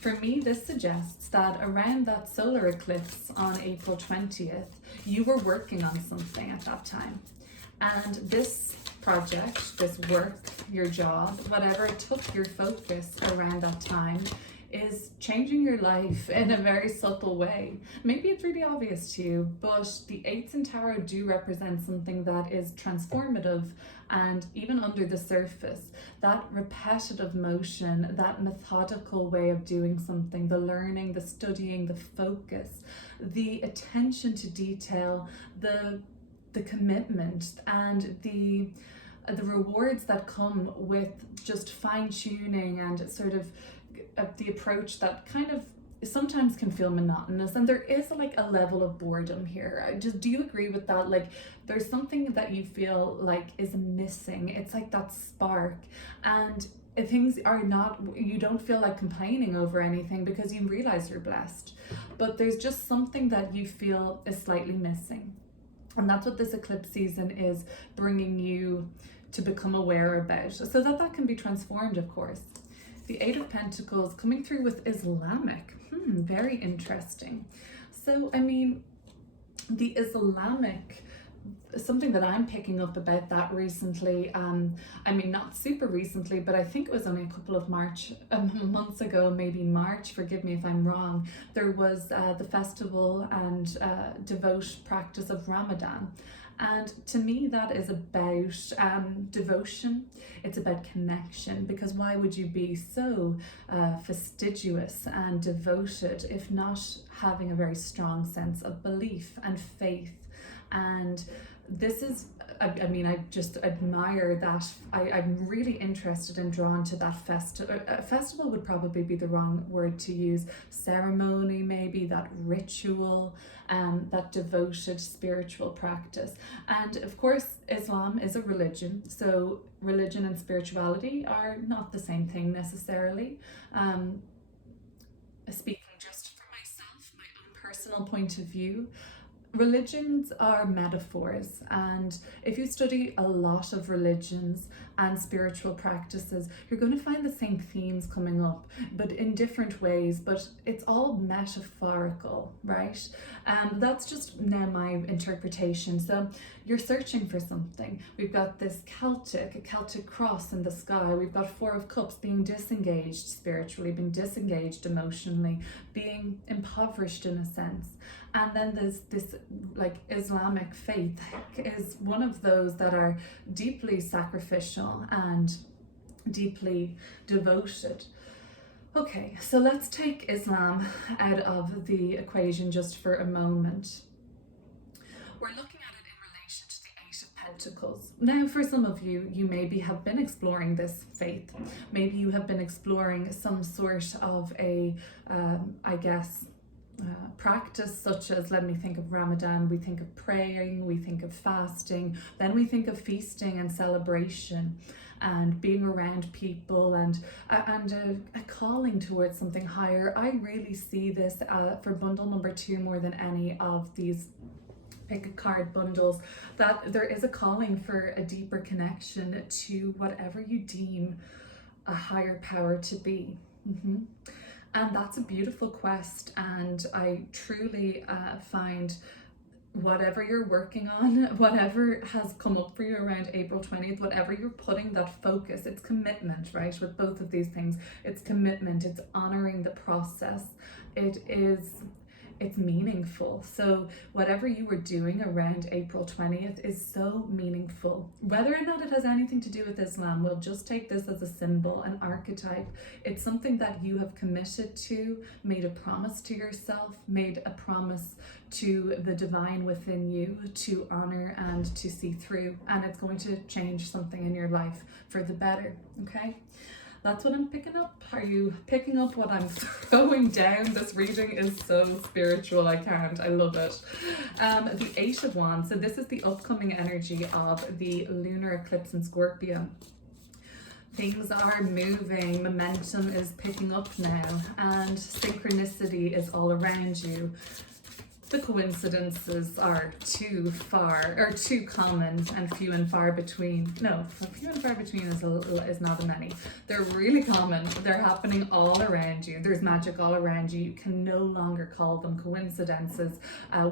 For me, this suggests that around that solar eclipse on April 20th, you were working on something at that time. And this project, this work, your job, whatever it took your focus around that time, is changing your life in a very subtle way. Maybe it's really obvious to you, but the eights in tarot do represent something that is transformative, and even under the surface, that repetitive motion, that methodical way of doing something, the learning, the studying, the focus, the attention to detail, the commitment, and the rewards that come with just fine-tuning and sort of the approach that kind of sometimes can feel monotonous, and there is like a level of boredom here. Do you agree with that? Like there's something that you feel like is missing. It's like that spark, and things are not, you don't feel like complaining over anything because you realize you're blessed, but there's just something that you feel is slightly missing. And that's what this eclipse season is bringing you to become aware about, so that can be transformed, of course. The Eight of Pentacles coming through with Islamic. Very interesting. So, I mean, the Islamic, something that I'm picking up about that recently, I mean, not super recently, but I think it was only a couple of months ago, maybe March, forgive me if I'm wrong, there was the festival and devout practice of Ramadan. And to me, that is about devotion. It's about connection, because why would you be so fastidious and devoted if not having a very strong sense of belief and faith? And this is, I mean, I just admire that. I'm really interested and drawn to that festival would probably be the wrong word to use. Ceremony, maybe, that ritual, that devoted spiritual practice. And of course, Islam is a religion, so religion and spirituality are not the same thing necessarily. Speaking just for myself, my own personal point of view, religions are metaphors, and if you study a lot of religions and spiritual practices, you're going to find the same themes coming up, but in different ways, but it's all metaphorical, right? That's just now my interpretation. So you're searching for something. We've got this a Celtic cross in the sky. We've got Four of Cups, being disengaged spiritually, being disengaged emotionally, being impoverished in a sense. And then there's this like Islamic faith is one of those that are deeply sacrificial and deeply devoted. Okay, so let's take Islam out of the equation just for a moment. We're looking at it in relation to the Eight of Pentacles. Now, for some of you, you maybe have been exploring this faith. Maybe you have been exploring some sort of a, practice, such as, let me think of Ramadan, we think of praying, we think of fasting, then we think of feasting and celebration and being around people and a calling towards something higher. I really see this for bundle number 2 more than any of these pick a card bundles, that there is a calling for a deeper connection to whatever you deem a higher power to be. And that's a beautiful quest, and I truly find whatever you're working on, whatever has come up for you around April 20th, whatever you're putting that focus, it's commitment, right? With both of these things, it's commitment, it's honoring the process, it's meaningful. So whatever you were doing around April 20th is so meaningful. Whether or not it has anything to do with Islam, we'll just take this as a symbol, an archetype. It's something that you have committed to, made a promise to yourself, made a promise to the divine within you to honor and to see through, and it's going to change something in your life for the better, okay? That's what I'm picking up. Are you picking up what I'm throwing down? This reading is so spiritual, I can't. I love it. The Eight of Wands. So this is the upcoming energy of the lunar eclipse in Scorpio. Things are moving, momentum is picking up now, and synchronicity is all around you. The coincidences are too common and few and far between. No, few and far between is not a many. They're really common. They're happening all around you. There's magic all around you. You can no longer call them coincidences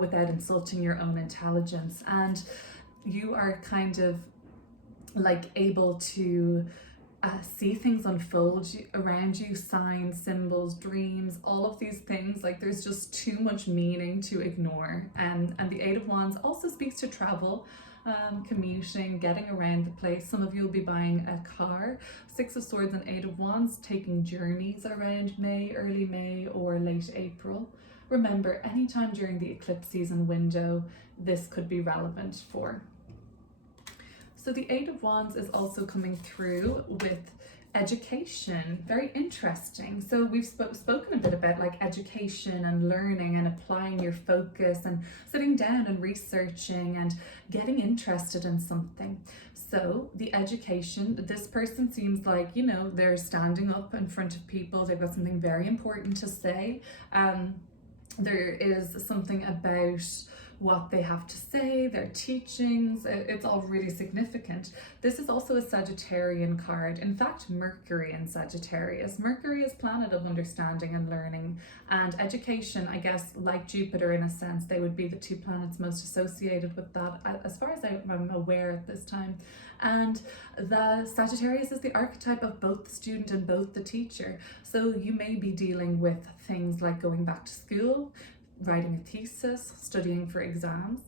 without insulting your own intelligence. And you are kind of like able to see things unfold around you, signs, symbols, dreams, all of these things. Like, there's just too much meaning to ignore. And the Eight of Wands also speaks to travel, commuting, getting around the place. Some of you will be buying a car. Six of Swords and Eight of Wands, taking journeys around May, early May or late April. Remember, anytime during the eclipse season window, this could be relevant for. So the Eight of Wands is also coming through with education. Very interesting. So we've spoken a bit about like education and learning and applying your focus and sitting down and researching and getting interested in something. So the education, this person seems like, you know, they're standing up in front of people. They've got something very important to say. There is something about what they have to say, their teachings, it's all really significant. This is also a Sagittarian card. In fact, Mercury in Sagittarius. Mercury is planet of understanding and learning, and education, I guess, like Jupiter in a sense, they would be the two planets most associated with that, as far as I'm aware at this time. And the Sagittarius is the archetype of both the student and both the teacher. So you may be dealing with things like going back to school, writing a thesis, studying for exams.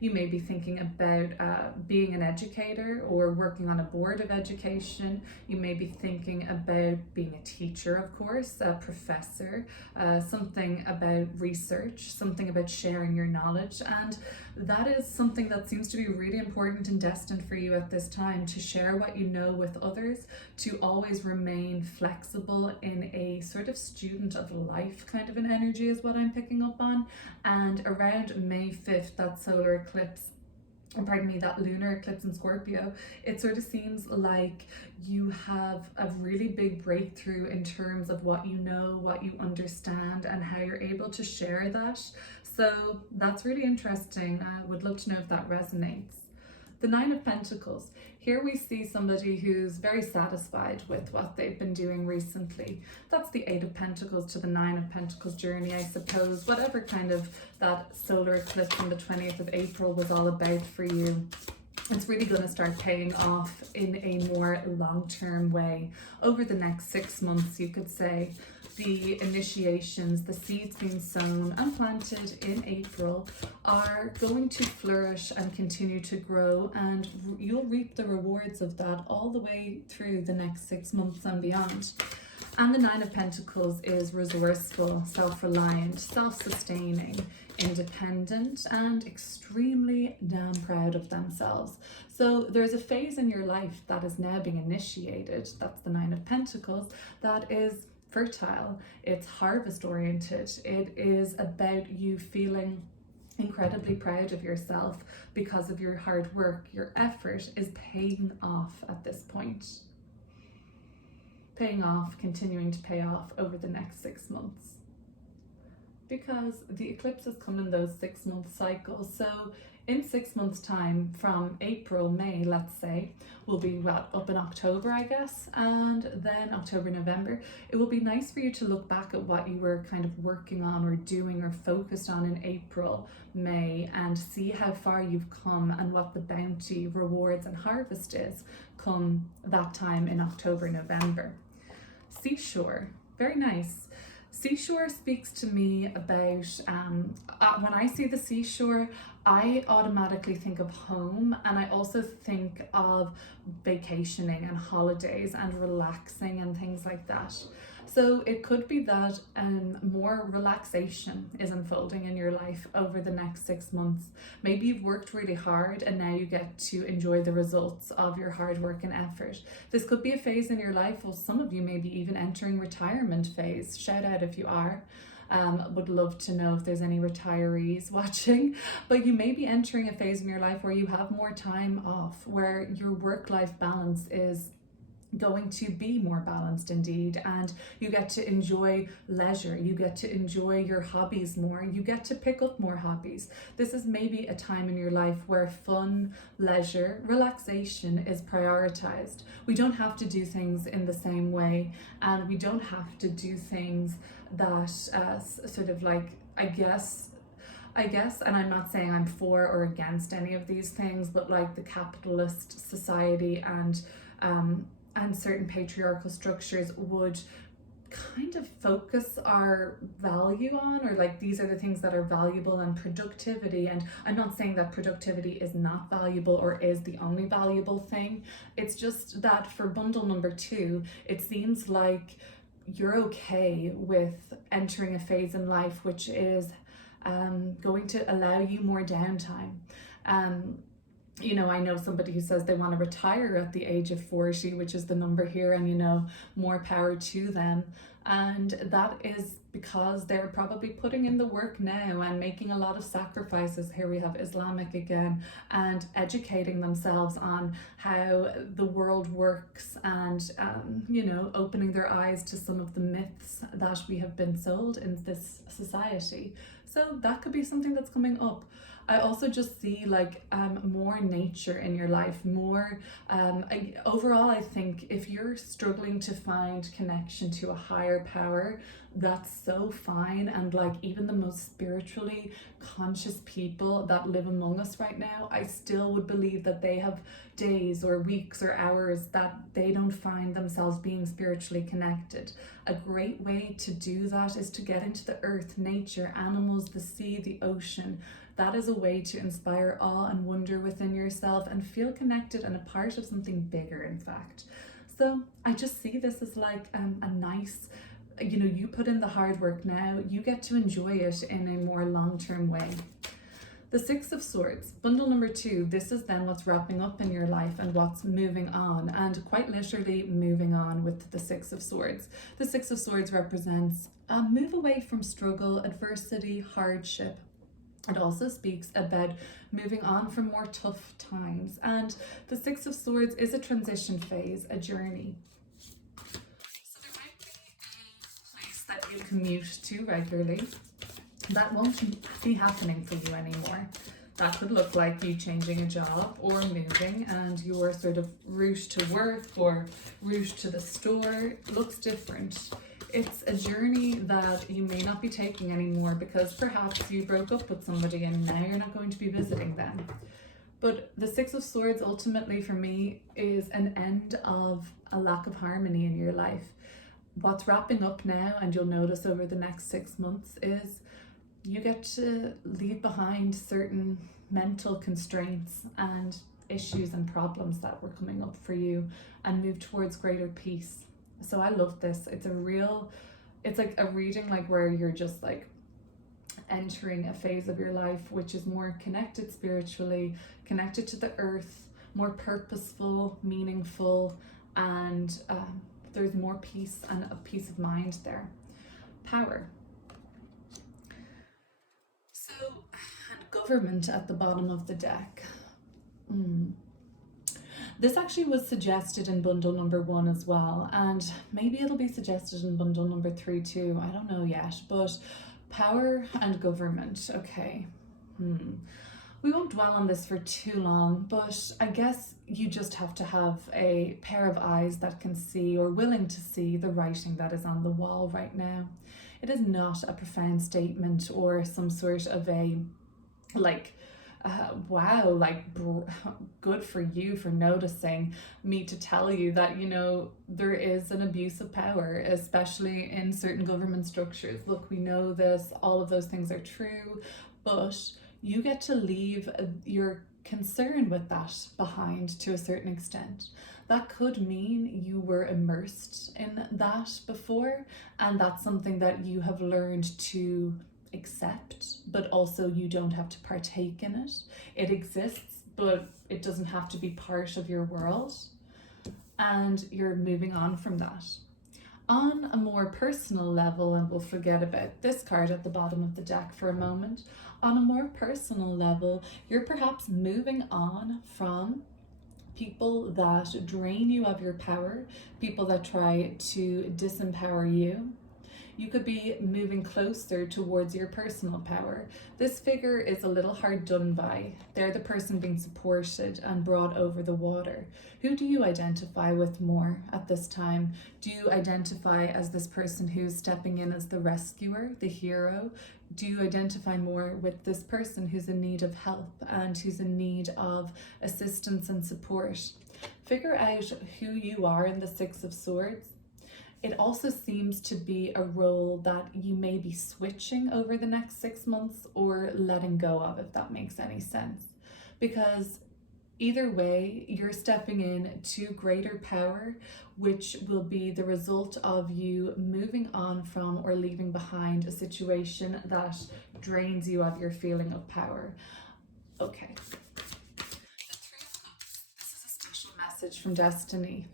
You may be thinking about being an educator or working on a board of education. You may be thinking about being a teacher, of course, a professor, something about research, something about sharing your knowledge. And that is something that seems to be really important and destined for you at this time, to share what you know with others, to always remain flexible in a sort of student of life kind of an energy is what I'm picking up on. And around May 5th, that solar eclipse, that lunar eclipse in Scorpio, it sort of seems like you have a really big breakthrough in terms of what you know, what you understand, and how you're able to share that. So that's really interesting. I would love to know if that resonates. The Nine of Pentacles. Here we see somebody who's very satisfied with what they've been doing recently. That's the Eight of Pentacles to the Nine of Pentacles journey, I suppose. Whatever kind of that solar eclipse on the 20th of April was all about for you, it's really going to start paying off in a more long-term way over the next 6 months, you could say. The initiations, the seeds being sown and planted in April are going to flourish and continue to grow, and you'll reap the rewards of that all the way through the next 6 months and beyond. And the Nine of Pentacles is resourceful, self-reliant, self-sustaining, independent, and extremely damn proud of themselves. So there's a phase in your life that is now being initiated, that's the Nine of Pentacles, that is fertile, it's harvest oriented, it is about you feeling incredibly proud of yourself because of your hard work. Your effort is paying off at this point. Paying off, continuing to pay off over the next 6 months. Because the eclipses come in those 6-month cycles. So in 6 months time, from April, May, let's say, we'll be up in October, I guess, and then October, November. It will be nice for you to look back at what you were kind of working on or doing or focused on in April, May, and see how far you've come and what the bounty, rewards, and harvest is come that time in October, November. Seashore, very nice. Seashore speaks to me about, when I see the seashore, I automatically think of home, and I also think of vacationing and holidays and relaxing and things like that. So it could be that more relaxation is unfolding in your life over the next 6 months. Maybe you've worked really hard and now you get to enjoy the results of your hard work and effort. This could be a phase in your life, or some of you may be even entering retirement phase. Shout out if you are. Would love to know if there's any retirees watching, but you may be entering a phase in your life where you have more time off, where your work-life balance is going to be more balanced indeed, and you get to enjoy leisure, you get to enjoy your hobbies more, you get to pick up more hobbies. This is maybe a time in your life where fun, leisure, relaxation is prioritized. We don't have to do things in the same way, and we don't have to do things that sort of like, I guess, and I'm not saying I'm for or against any of these things, but like the capitalist society and certain patriarchal structures would kind of focus our value on, or like these are the things that are valuable, and productivity. And I'm not saying that productivity is not valuable or is the only valuable thing. It's just that for bundle number 2, it seems like you're okay with entering a phase in life which is going to allow you more downtime. You know, I know somebody who says they want to retire at the age of 40, which is the number here, and you know, more power to them. And that is because they're probably putting in the work now and making a lot of sacrifices. Here we have Islamic again, and educating themselves on how the world works, and you know, opening their eyes to some of the myths that we have been sold in this society. So that could be something that's coming up. I also just see like more nature in your life, more overall. I think if you're struggling to find connection to a higher power, that's so fine. And like even the most spiritually conscious people that live among us right now, I still would believe that they have days or weeks or hours that they don't find themselves being spiritually connected. A great way to do that is to get into the earth, nature, animals, the sea, the ocean. That is a way to inspire awe and wonder within yourself and feel connected and a part of something bigger, in fact. So I just see this as like a nice, you know, you put in the hard work now, you get to enjoy it in a more long-term way. The Six of Swords, bundle number 2, this is then what's wrapping up in your life and what's moving on, and quite literally moving on with the Six of Swords. The Six of Swords represents a move away from struggle, adversity, hardship. It also speaks about moving on from more tough times, and the Six of Swords is a transition phase, a journey. So there might be a place that you commute to regularly. that won't be happening for you anymore. That could look like you changing a job or moving, and your sort of route to work or route to the store looks different. It's a journey that you may not be taking anymore because perhaps you broke up with somebody and now you're not going to be visiting them. But the Six of Swords ultimately for me is an end of a lack of harmony in your life. What's wrapping up now, and you'll notice over the next 6 months, is you get to leave behind certain mental constraints and issues and problems that were coming up for you and move towards greater peace. So I love this. It's like a reading like where you're just like entering a phase of your life which is more connected spiritually, connected to the earth, more purposeful, meaningful, and there's more peace and a peace of mind there. Power. So, and government at the bottom of the deck. This actually was suggested in bundle number 1 as well, and maybe it'll be suggested in bundle number 3 too. I don't know yet, but power and government. Okay. We won't dwell on this for too long, but I guess you just have to have a pair of eyes that can see, or willing to see, the writing that is on the wall right now. It is not a profound statement or some sort of a wow, good for you for noticing me to tell you that, you know, there is an abuse of power, especially in certain government structures. Look, we know this, all of those things are true, but you get to leave your concern with that behind to a certain extent. That could mean you were immersed in that before, and that's something that you have learned to accept, but also you don't have to partake in it. It exists, but it doesn't have to be part of your world, and you're moving on from that. On a more personal level, and we'll forget about this card at the bottom of the deck for a moment, on a more personal level, you're perhaps moving on from people that drain you of your power, people that try to disempower you. You could be moving closer towards your personal power. This figure is a little hard done by. They're the person being supported and brought over the water. Who do you identify with more at this time? Do you identify as this person who's stepping in as the rescuer, the hero? Do you identify more with this person who's in need of help and who's in need of assistance and support? Figure out who you are in the Six of Swords. It also seems to be a role that you may be switching over the next 6 months or letting go of, if that makes any sense. Because either way, you're stepping in to greater power, which will be the result of you moving on from or leaving behind a situation that drains you of your feeling of power. Okay. The Three of Cups. This is a special message from Destiny.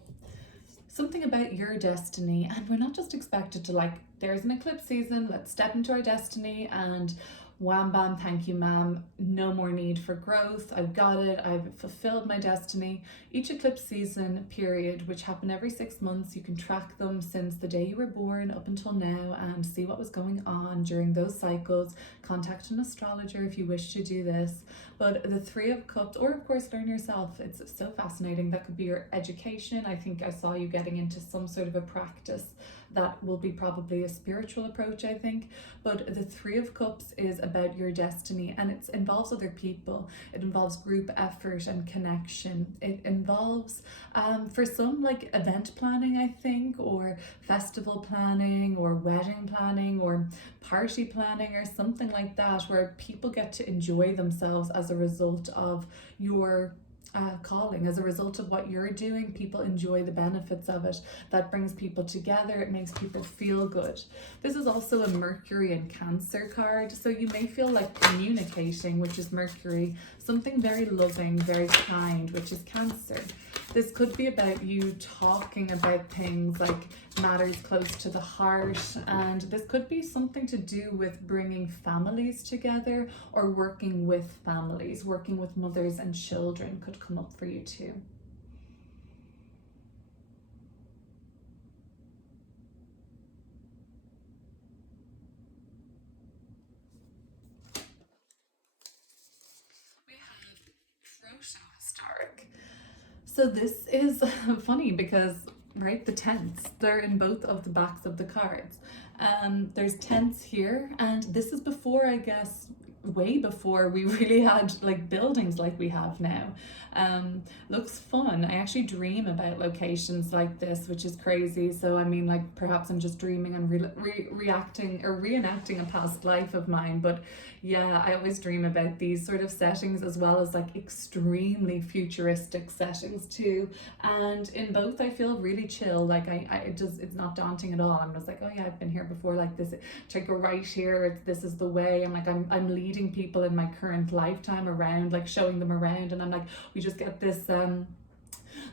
Something about your destiny, and we're not just expected to there's an eclipse season, let's step into our destiny and wham bam, thank you ma'am, no more need for growth, I've got it, I've fulfilled my destiny. Each eclipse season period, which happen every 6 months, you can track them since the day you were born up until now and see what was going on during those cycles. Contact an astrologer if you wish to do this. But the Three of Cups, or of course learn yourself, it's so fascinating. That could be your education. I think I saw you getting into some sort of a practice that will be probably a spiritual approach, I think. But the Three of Cups is about your destiny, and it involves other people. It involves group effort and connection. It involves, for some, event planning, I think, or festival planning, or wedding planning, or party planning, or something like that, where people get to enjoy themselves as a result of your calling. As a result of what you're doing, people enjoy the benefits of it. That brings people together. It makes people feel good. This is also a Mercury and Cancer card, so you may feel like communicating, which is Mercury, something very loving, very kind, which is Cancer. This could be about you talking about things like matters close to the heart, and this could be something to do with bringing families together or working with families. Working with mothers and children could come up for you too. historic. So this is funny because, right, the tents, they're in both of the backs of the cards. There's tents here, and this is before, I guess, way before we really had like buildings like we have now. Looks fun. I actually dream about locations like this, which is crazy. So I mean, like, perhaps I'm just dreaming and reacting or reenacting a past life of mine, but yeah, I always dream about these sort of settings, as well as like extremely futuristic settings too. And in both I feel really chill. Like it's not daunting at all. I'm just like, oh yeah, I've been here before, like this, take a right here, this is the way. I'm like, I'm leading people in my current lifetime around, like showing them around, and I'm like, we just get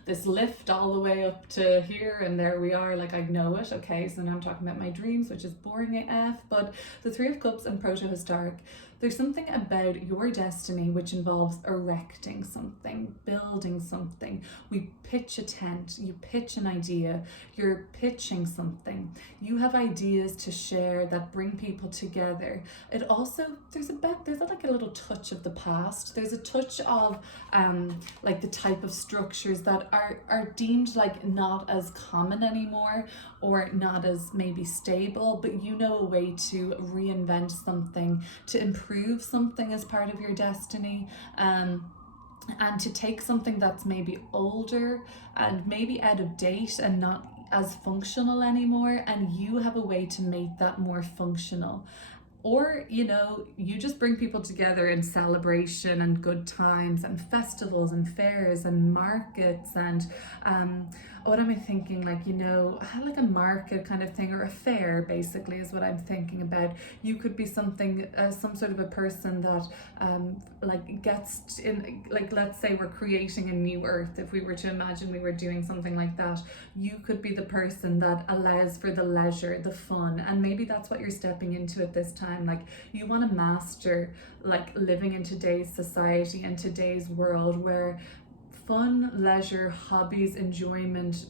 this lift all the way up to here, and there we are, like I know it. Okay, so now I'm talking about my dreams, which is boring AF. But the Three of Cups and Proto-Historic, there's something about your destiny which involves erecting something, building something. We pitch a tent, you pitch an idea, you're pitching something. You have ideas to share that bring people together. It also, there's like a little touch of the past. There's a touch of like the type of structures that are deemed like not as common anymore, or not as maybe stable, but you know a way to reinvent something, to improve something as part of your destiny, and to take something that's maybe older and maybe out of date and not as functional anymore, and you have a way to make that more functional. Or, you know, you just bring people together in celebration and good times and festivals and fairs and markets and what am I thinking, like, you know, like a market kind of thing, or a fair basically is what I'm thinking about. You could be something, some sort of a person that like gets in, like, let's say we're creating a new earth. If we were to imagine we were doing something like that, you could be the person that allows for the leisure, the fun, and maybe that's what you're stepping into at this time. Like, you want to master like living in today's society and today's world, where fun, leisure, hobbies, enjoyment,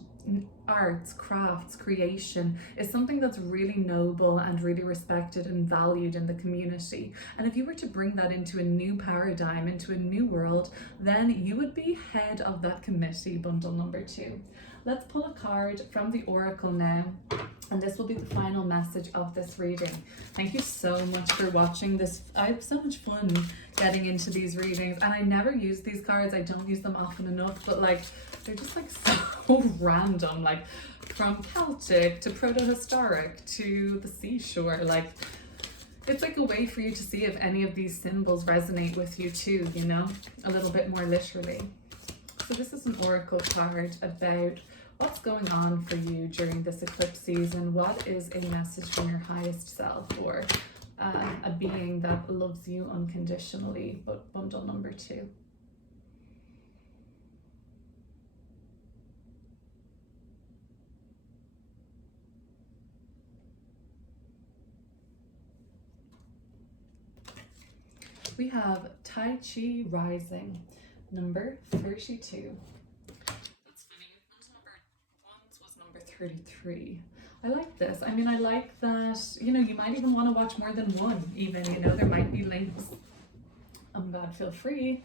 arts, crafts, creation is something that's really noble and really respected and valued in the community. And if you were to bring that into a new paradigm, into a new world, then you would be head of that committee, bundle number 2. Let's pull a card from the Oracle now, and this will be the final message of this reading. Thank you so much for watching this. I have so much fun getting into these readings, and I never use these cards. I don't use them often enough, but like, they're just like so random, like from Celtic to Proto-Historic to the seashore. Like, it's like a way for you to see if any of these symbols resonate with you too, you know, a little bit more literally. So this is an oracle card about what's going on for you during this eclipse season. What is a message from your highest self, or a being that loves you unconditionally? But bundle number 2. We have Tai Chi Rising, number 32. That's funny. One's was number 33. I like this. I mean, I like that, you know, you might even want to watch more than one, even, you know, there might be links. God, feel free.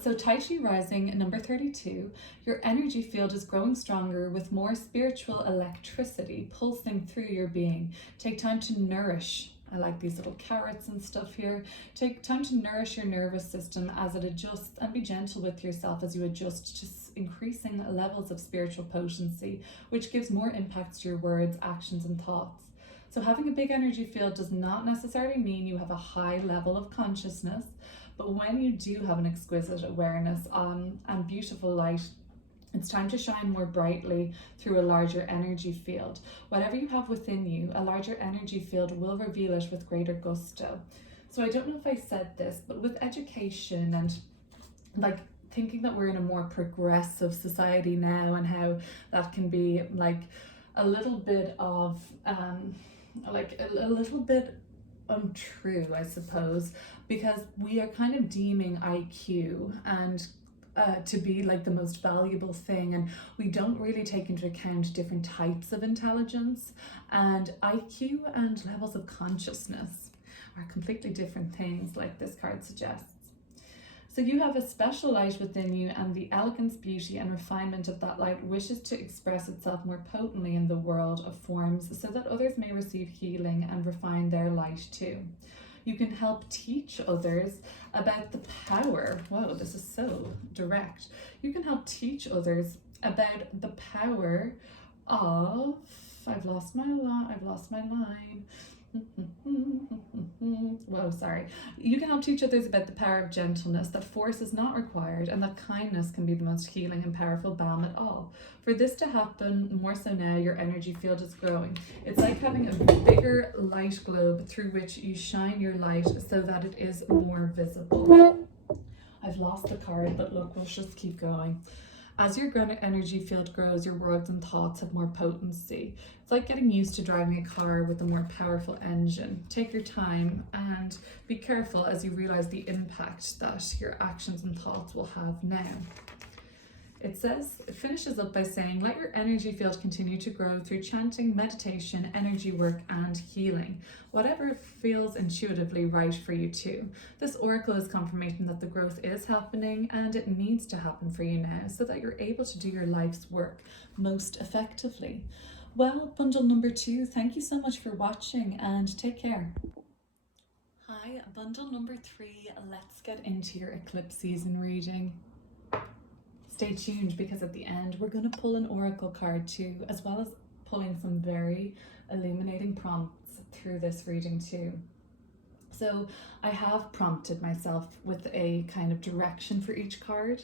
So Tai Chi Rising, number 32, your energy field is growing stronger with more spiritual electricity pulsing through your being. Take time to nourish. I like these little carrots and stuff here. Take time to nourish your nervous system as it adjusts, and be gentle with yourself as you adjust to increasing levels of spiritual potency, which gives more impact to your words, actions, and thoughts. So having a big energy field does not necessarily mean you have a high level of consciousness, but when you do have an exquisite awareness and beautiful light, it's time to shine more brightly through a larger energy field. Whatever you have within you, a larger energy field will reveal it with greater gusto. So I don't know if I said this, but with education and like thinking that we're in a more progressive society now, and how that can be like a little bit of like a little bit untrue, I suppose, because we are kind of deeming IQ and to be like the most valuable thing, and we don't really take into account different types of intelligence, and IQ and levels of consciousness are completely different things, like this card suggests. So you have a special light within you, and the elegance, beauty, and refinement of that light wishes to express itself more potently in the world of forms so that others may receive healing and refine their light too. You can help teach others about the power. Whoa, this is so direct. You can help teach others about the power of, I've lost my line. Whoa, sorry. You can help teach others about the power of gentleness, that force is not required, and that kindness can be the most healing and powerful balm at all. For this to happen, more so now, your energy field is growing. It's like having a bigger light globe through which you shine your light so that it is more visible. I've lost the card, but look, we'll just keep going. As your energy field grows, your words and thoughts have more potency. It's like getting used to driving a car with a more powerful engine. Take your time and be careful as you realize the impact that your actions and thoughts will have now. It finishes up by saying, let your energy field continue to grow through chanting, meditation, energy work, and healing. Whatever feels intuitively right for you too. This oracle is confirmation that the growth is happening and it needs to happen for you now so that you're able to do your life's work most effectively. Well, bundle number 2, thank you so much for watching and take care. Hi, bundle number 3, let's get into your eclipse season reading. Stay tuned because at the end we're going to pull an oracle card too, as well as pulling some very illuminating prompts through this reading too. So I have prompted myself with a kind of direction for each card.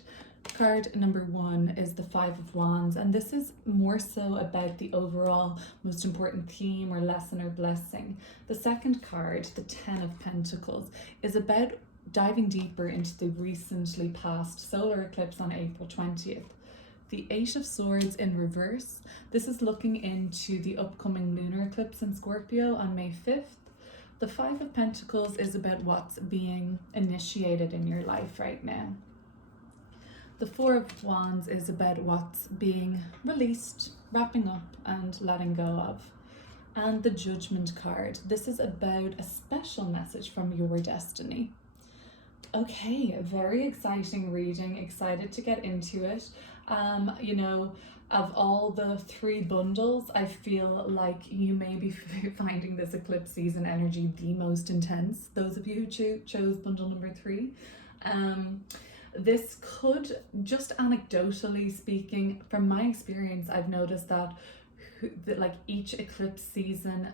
Card number 1 is the 5 of Wands, and this is more so about the overall most important theme or lesson or blessing. The second card, the 10 of Pentacles, is about diving deeper into the recently past solar eclipse on April 20th. The 8 of Swords in reverse, this is looking into the upcoming lunar eclipse in Scorpio on May 5th. The 5 of Pentacles is about what's being initiated in your life right now. The 4 of Wands is about what's being released, wrapping up and letting go of. And the Judgment card, this is about a special message from your destiny. Okay, very exciting reading, excited to get into it. You know, of all the 3 bundles, I feel like you may be finding this eclipse season energy the most intense, those of you who chose bundle number 3. This could, just anecdotally speaking, from my experience, I've noticed that like each eclipse season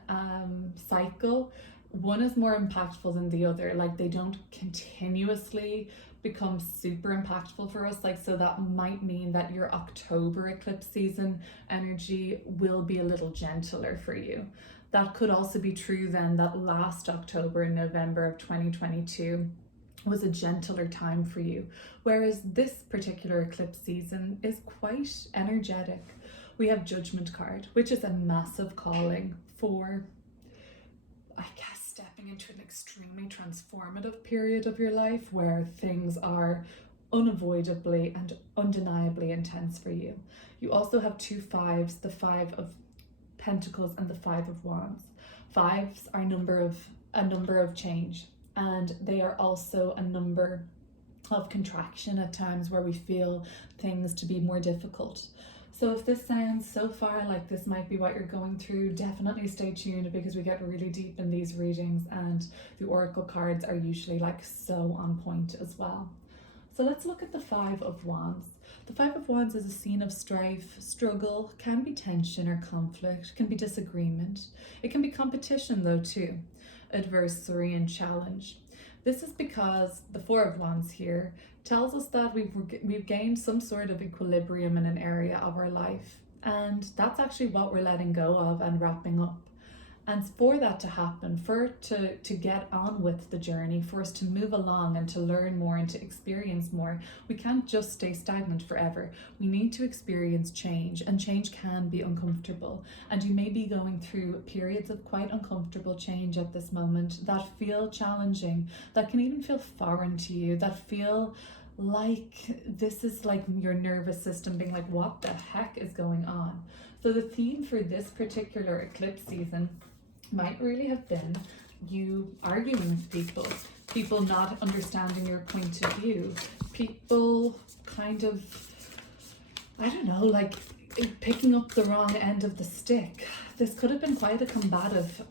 cycle, one is more impactful than the other. Like they don't continuously become super impactful for us. Like, so that might mean that your October eclipse season energy will be a little gentler for you. That could also be true then that last October and November of 2022 was a gentler time for you. Whereas this particular eclipse season is quite energetic. We have Judgment card, which is a massive calling for, I guess, stepping into an extremely transformative period of your life where things are unavoidably and undeniably intense for you. You also have 2 5s, the 5 of Pentacles and the 5 of Wands. 5s are a number of change, and they are also a number of contraction at times where we feel things to be more difficult. So if this sounds so far like this might be what you're going through, definitely stay tuned because we get really deep in these readings and the oracle cards are usually like so on point as well. So let's look at the 5 of Wands. The 5 of Wands is a scene of strife, struggle, can be tension or conflict, can be disagreement. It can be competition though too, adversary and challenge. This is because the 4 of Wands here tells us that we've gained some sort of equilibrium in an area of our life, and that's actually what we're letting go of and wrapping up. And for that to happen, for it to get on with the journey, for us to move along and to learn more and to experience more, we can't just stay stagnant forever. We need to experience change, and change can be uncomfortable. And you may be going through periods of quite uncomfortable change at this moment that feel challenging, that can even feel foreign to you, that feel like this is like your nervous system being like, what the heck is going on? So the theme for this particular eclipse season might really have been you arguing with people, people not understanding your point of view, people kind of, I don't know, like picking up the wrong end of the stick. This could have been quite a combative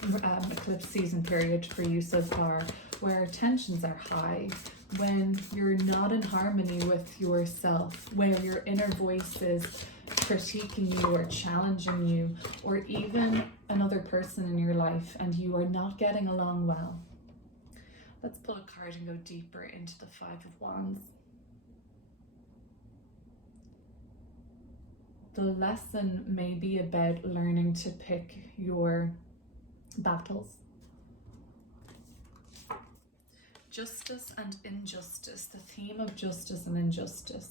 eclipse season period for you so far, where tensions are high, when you're not in harmony with yourself, where your inner voice is critiquing you or challenging you, or even another person in your life, and you are not getting along well. Let's pull a card and go deeper into the Five of Wands. The lesson may be about learning to pick your battles. Justice and injustice, the theme of justice and injustice.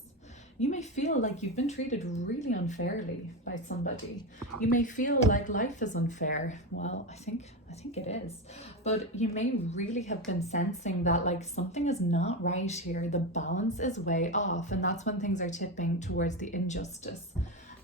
You may feel like you've been treated really unfairly by somebody. You may feel like life is unfair. Well, I think it is. But you may really have been sensing that like something is not right here. The balance is way off, and that's when things are tipping towards the injustice.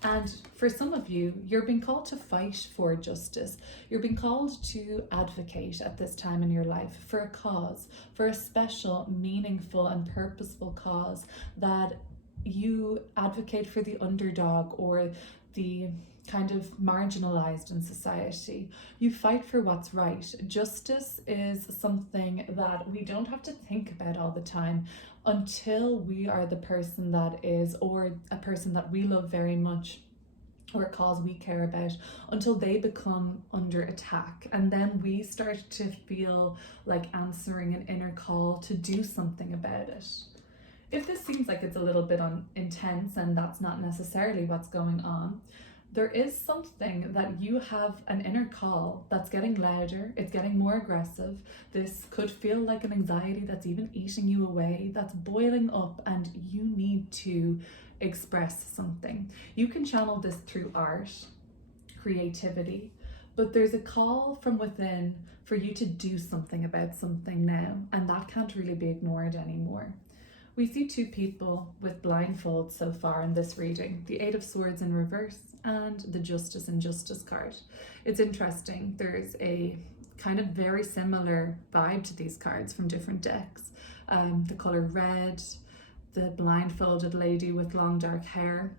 And for some of you, you're being called to fight for justice. You're being called to advocate at this time in your life for a cause, for a special, meaningful, and purposeful cause, that you advocate for the underdog or the kind of marginalized in society. You fight for what's right. Justice is something that we don't have to think about all the time until we are the person that is, or a person that we love very much, or a cause we care about, until they become under attack. And then we start to feel like answering an inner call to do something about it. If this seems like it's a little bit intense and that's not necessarily what's going on, there is something that you have an inner call that's getting louder, it's getting more aggressive. This could feel like an anxiety that's even eating you away, that's boiling up, and you need to express something. You can channel this through art, creativity, but there's a call from within for you to do something about something now, and that can't really be ignored anymore. We see two people with blindfolds so far in this reading, the Eight of Swords in reverse and the Justice and Justice card. It's interesting, there's a kind of very similar vibe to these cards from different decks. The color red, the blindfolded lady with long dark hair,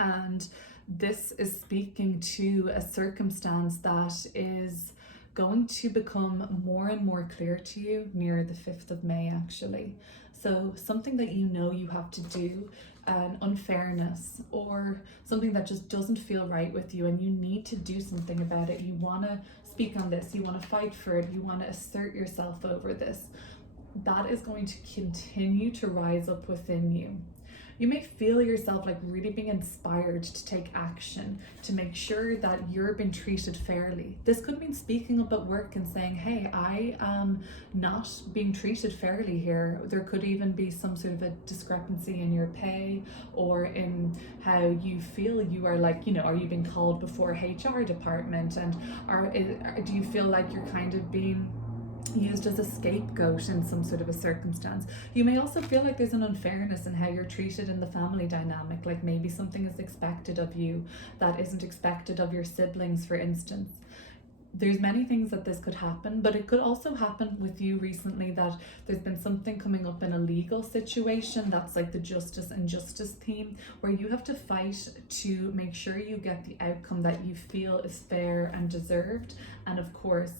and this is speaking to a circumstance that is going to become more and more clear to you near the 5th of May actually. So something that you know you have to do, an unfairness or something that just doesn't feel right with you, and you need to do something about it. You want to speak on this, you want to fight for it, you want to assert yourself over this. That is going to continue to rise up within you. You may feel yourself like really being inspired to take action, to make sure that you're being treated fairly. This could mean speaking up at work and saying, hey, I am not being treated fairly here. There could even be some sort of a discrepancy in your pay or in how you feel you are, like, you know, are you being called before HR department, and do you feel like you're kind of being used as a scapegoat in some sort of a circumstance. You may also feel like there's an unfairness in how you're treated in the family dynamic, like maybe something is expected of you that isn't expected of your siblings, for instance. There's many things that this could happen, but it could also happen with you recently that there's been something coming up in a legal situation that's like the justice and justice theme, where you have to fight to make sure you get the outcome that you feel is fair and deserved, and of course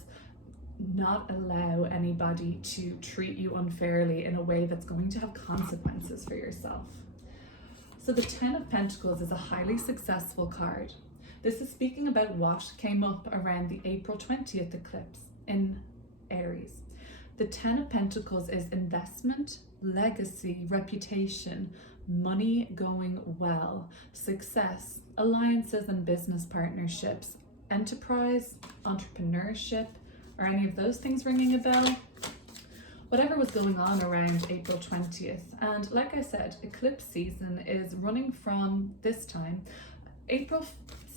not allow anybody to treat you unfairly in a way that's going to have consequences for yourself. So the 10 of Pentacles is a highly successful card. This is speaking about what came up around the April 20th eclipse in Aries. The 10 of Pentacles is investment, legacy, reputation, money going well, success, alliances and business partnerships, enterprise, entrepreneurship. Are any of those things ringing a bell? Whatever was going on around April 20th. And like I said, eclipse season is running from this time, April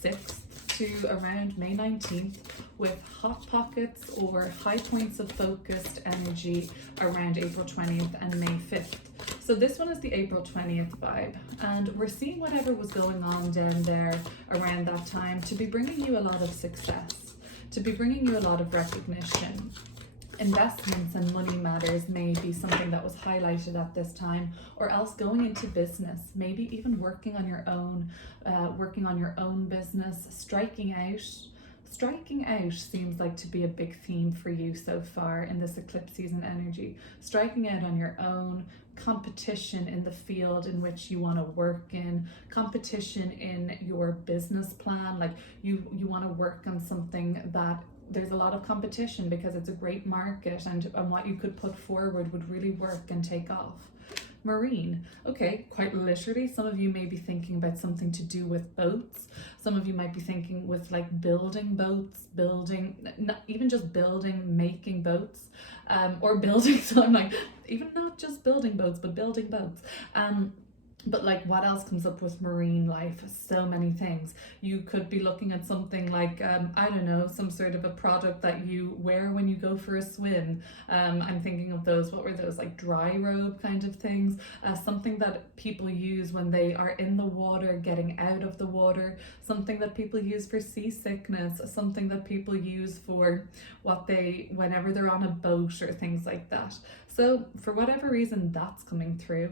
6th to around May 19th, with hot pockets or high points of focused energy around April 20th and May 5th. So this one is the April 20th vibe, and we're seeing whatever was going on down there around that time to be bringing you a lot of success. to be bringing you a lot of recognition. Investments and money matters may be something that was highlighted at this time, or else going into business, maybe even working on your own business. Striking out seems like to be a big theme for you so far in this eclipse season energy. Striking out on your own, competition in the field in which you want to work in, competition in your business plan, like you want to work on something that there's a lot of competition because it's a great market, and what you could put forward would really work and take off. Marine, okay, quite literally, some of you may be thinking about something to do with boats. Some of you might be thinking with like building boats, not even just building, making boats, or building. So I'm like, even not just building boats, but building boats. But like, what else comes up with marine life? So many things. You could be looking at something like, I don't know, some sort of a product that you wear when you go for a swim. I'm thinking of those, what were those, like dry robe kind of things? Something that people use when they are in the water, getting out of the water. Something that people use for seasickness. Something that people use for whenever they're on a boat or things like that. So for whatever reason, that's coming through.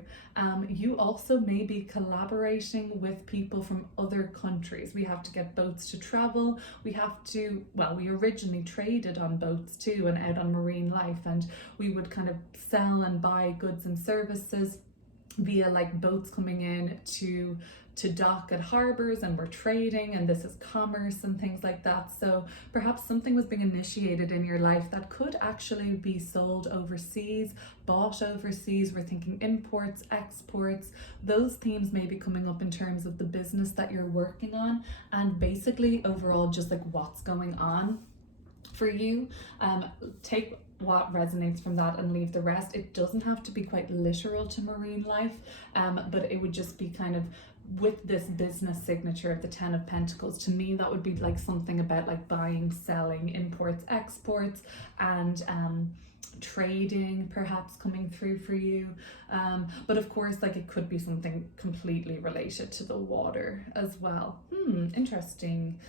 You also may be collaborating with people from other countries. We have to get boats to travel. We originally traded on boats too and out on marine life, and we would kind of sell and buy goods and services via like boats coming in to dock at harbors, and we're trading, and this is commerce and things like that. So perhaps something was being initiated in your life that could actually be sold overseas, bought overseas. We're thinking imports, exports. Those themes may be coming up in terms of the business that you're working on, and basically overall just like what's going on for you. Take what resonates from that and leave the rest. It doesn't have to be quite literal to marine life, but it would just be kind of with this business signature of the 10 of Pentacles. To me, that would be like something about like buying, selling, imports, exports, and trading perhaps coming through for you. But of course, like it could be something completely related to the water as well. Interesting.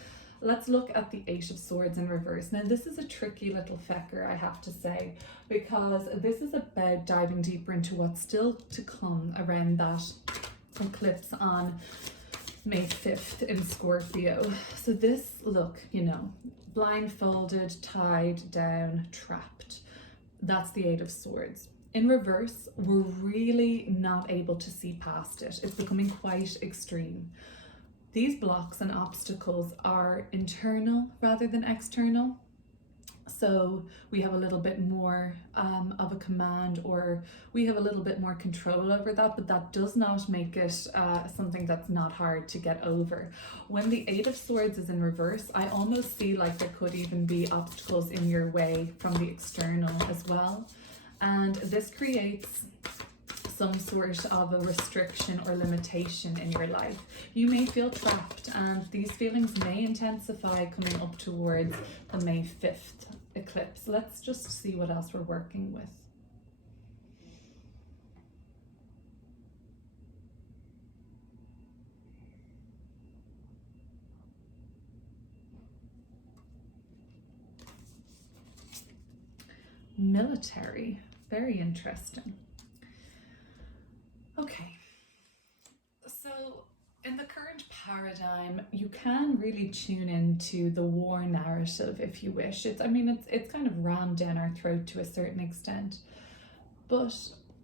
Let's look at the 8 of Swords in reverse. Now, this is a tricky little fecker, I have to say, because this is about diving deeper into what's still to come around that eclipse on May 5th in Scorpio. So this look, blindfolded, tied down, trapped. That's the 8 of Swords. In reverse, we're really not able to see past it. It's becoming quite extreme. These blocks and obstacles are internal rather than external. So we have a little bit more of a command, or we have a little bit more control over that, but that does not make it something that's not hard to get over. When the 8 of Swords is in reverse, I almost see like there could even be obstacles in your way from the external as well. And this creates some sort of a restriction or limitation in your life. You may feel trapped, and these feelings may intensify coming up towards the May 5th eclipse. Let's just see what else we're working with. Military, very interesting. Okay, so in the current paradigm, you can really tune into the war narrative if you wish. It's kind of rammed down our throat to a certain extent. But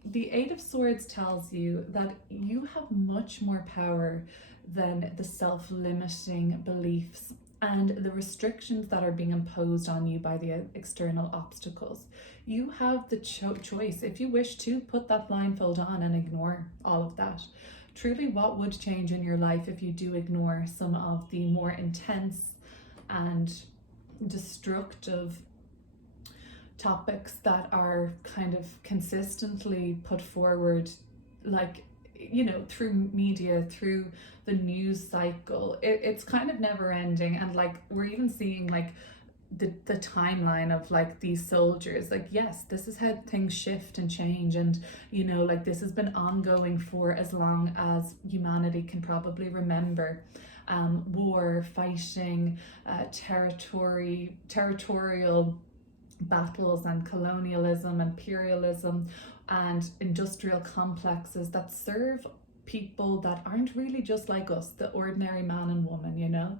the 8 of Swords tells you that you have much more power than the self-limiting beliefs and the restrictions that are being imposed on you by the external obstacles. You have the choice, if you wish, to put that blindfold on and ignore all of that. Truly, what would change in your life if you do ignore some of the more intense and destructive topics that are kind of consistently put forward, like, through media, through the news cycle. It's kind of never ending, and like we're even seeing like the timeline of like these soldiers, like, yes, this is how things shift and change, and like this has been ongoing for as long as humanity can probably remember. war, fighting, territorial battles and colonialism, imperialism, and industrial complexes that serve people that aren't really just like us, the ordinary man and woman, you know.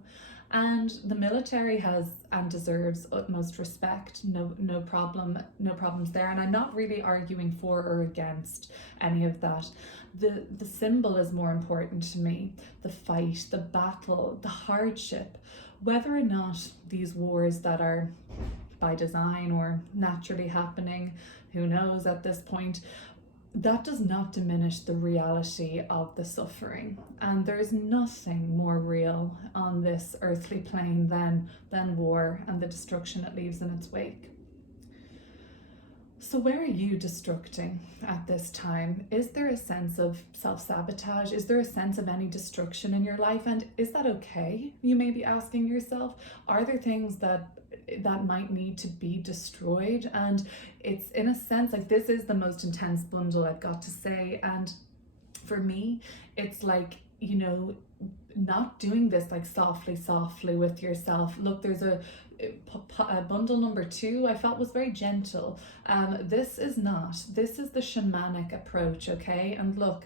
And the military has and deserves utmost respect. No problems there. And I'm not really arguing for or against any of that. The symbol is more important to me. The fight, the battle, the hardship, whether or not these wars that are by design or naturally happening, who knows at this point, that does not diminish the reality of the suffering. And there is nothing more real on this earthly plane than war and the destruction it leaves in its wake. So where are you destructing at this time? Is there a sense of self-sabotage? Is there a sense of any destruction in your life? And is that okay? You may be asking yourself, are there things that might need to be destroyed? And it's, in a sense, like, this is the most intense bundle, I've got to say. And for me, it's like, you know, not doing this like softly with yourself. Look, there's a bundle number 2 I felt was very gentle. This is the shamanic approach, okay? And look,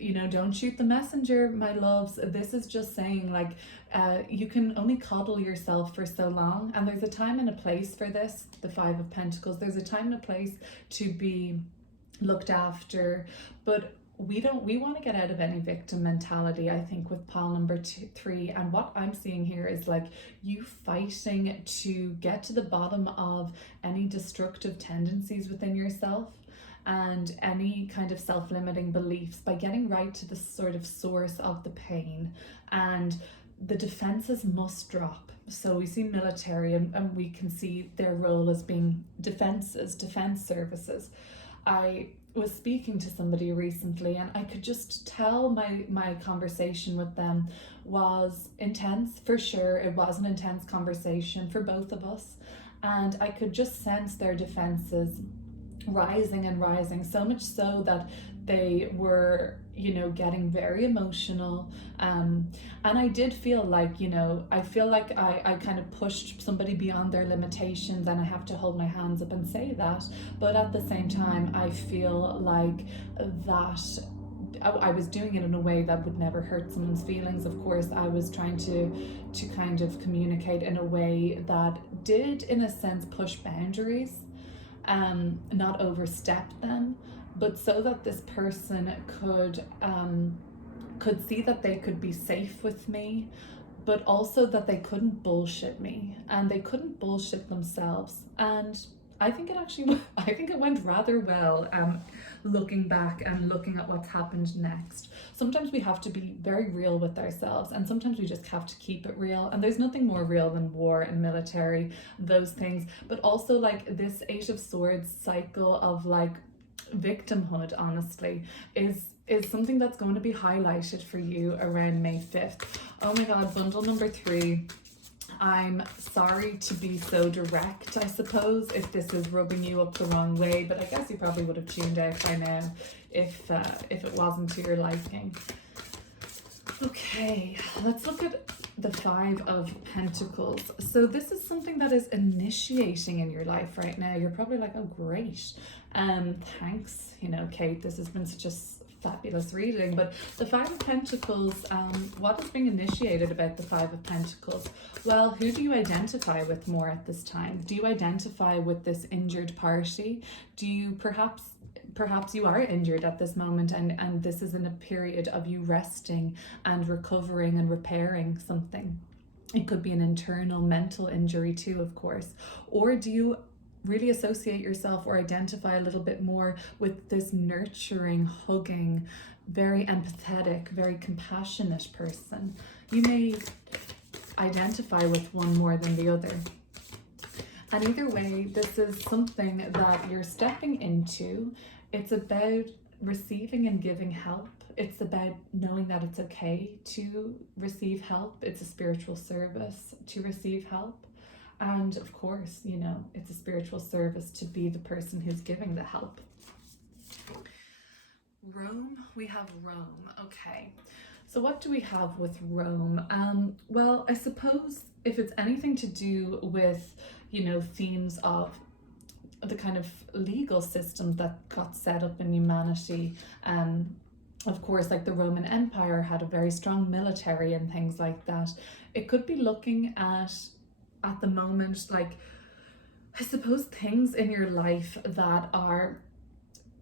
you know, don't shoot the messenger, my loves. This is just saying, like, you can only coddle yourself for so long, and there's a time and a place for this. The 5 of Pentacles, there's a time and a place to be looked after, but we want to get out of any victim mentality, I think, with pile number 3. And what I'm seeing here is like you fighting to get to the bottom of any destructive tendencies within yourself and any kind of self-limiting beliefs by getting right to the sort of source of the pain. And the defenses must drop. So we see military, and we can see their role as being defense services. I was speaking to somebody recently, and I could just tell my conversation with them was intense. For sure, it was an intense conversation for both of us, and I could just sense their defenses rising and rising, so much so that they were, you know, getting very emotional. And I did feel like, you know, I feel like I kind of pushed somebody beyond their limitations, and I have to hold my hands up and say that. But at the same time, I feel like that I was doing it in a way that would never hurt someone's feelings. Of course, I was trying to kind of communicate in a way that did, in a sense, push boundaries, not overstep them, but so that this person could see that they could be safe with me, but also that they couldn't bullshit me, and they couldn't bullshit themselves. And I think it went rather well, looking back and looking at what's happened next. Sometimes we have to be very real with ourselves, and sometimes we just have to keep it real. And there's nothing more real than war and military, those things. But also, like, this 8 of Swords cycle of like victimhood, honestly, is something that's going to be highlighted for you around May 5th. Oh my God, bundle number 3. I'm sorry to be so direct, I suppose, if this is rubbing you up the wrong way, but I guess you probably would have tuned out by now if it wasn't to your liking. Okay, let's look at the 5 of Pentacles. So this is something that is initiating in your life right now. You're probably like, oh great, thanks, you know, Kate, this has been such a fabulous reading. But the 5 of Pentacles, what is being initiated about the 5 of Pentacles? Well, who do you identify with more at this time? Do you identify with this injured party? Do you perhaps you are injured at this moment, and this is in a period of you resting and recovering and repairing something? It could be an internal mental injury too, of course. Or do you really associate yourself or identify a little bit more with this nurturing, hugging, very empathetic, very compassionate person? You may identify with one more than the other. And either way, this is something that you're stepping into. It's about receiving and giving help. It's about knowing that it's okay to receive help. It's a spiritual service to receive help. And of course, you know, it's a spiritual service to be the person who's giving the help. Rome, we have Rome. Okay. So what do we have with Rome? Well, I suppose if it's anything to do with, themes of the kind of legal systems that got set up in humanity, of course, like the Roman Empire had a very strong military and things like that. It could be looking at the moment, like, I suppose things in your life that are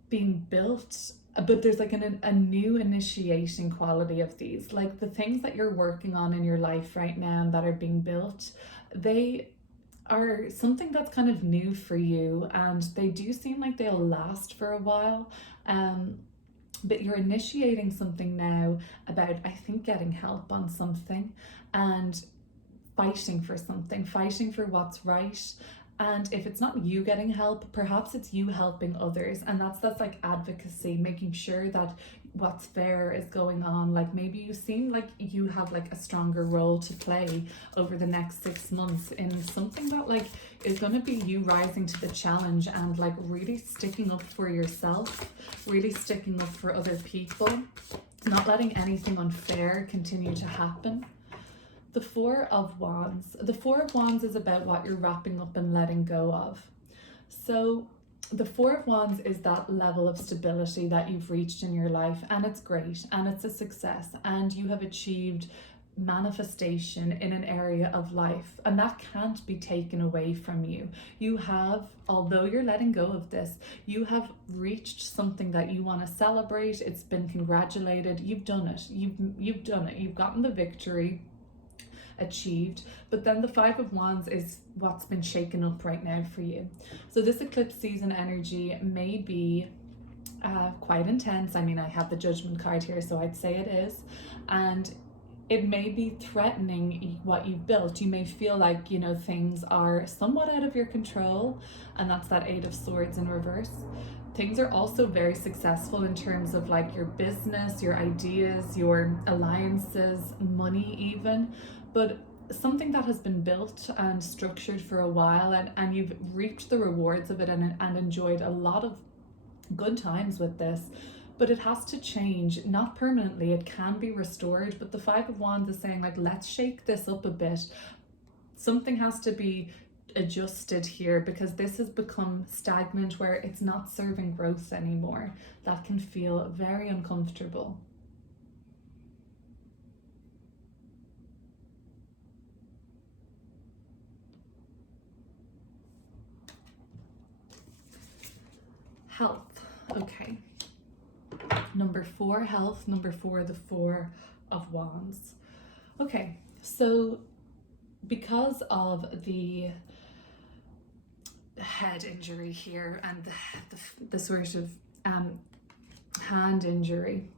being built, but there's like a new initiating quality of these, like the things that you're working on in your life right now that are being built, they are something that's kind of new for you, and they do seem like they'll last for a while. But you're initiating something now about, I think, getting help on something and fighting for something, fighting for what's right. And if it's not you getting help, perhaps it's you helping others. And that's like advocacy, making sure that what's fair is going on. Like maybe you seem like you have like a stronger role to play over the next 6 months in something that like is going to be you rising to the challenge and like really sticking up for yourself, really sticking up for other people, not letting anything unfair continue to happen. The Four of Wands. The Four of Wands is about what you're wrapping up and letting go of. So the Four of Wands is that level of stability that you've reached in your life, and it's great and it's a success, and you have achieved manifestation in an area of life, and that can't be taken away from you. You have, although you're letting go of this, you have reached something that you want to celebrate. It's been congratulated. You've done it. You've done it. You've gotten the victory achieved. But then the Five of Wands is what's been shaken up right now for you. So this eclipse season energy may be quite intense. I mean, I have the Judgment card here, so I'd say it is. And it may be threatening what you've built. You may feel like, things are somewhat out of your control, and that's that Eight of Swords in reverse. Things are also very successful in terms of like your business, your ideas, your alliances, money even, but something that has been built and structured for a while, and you've reaped the rewards of it and enjoyed a lot of good times with this, but it has to change, not permanently. It can be restored, but the Five of Wands is saying like, let's shake this up a bit. Something has to be adjusted here because this has become stagnant where it's not serving growth anymore. That can feel very uncomfortable. Health. Okay. Number 4, health. Number 4, the Four of Wands. Okay, so because of the head injury here and the sort of hand injury,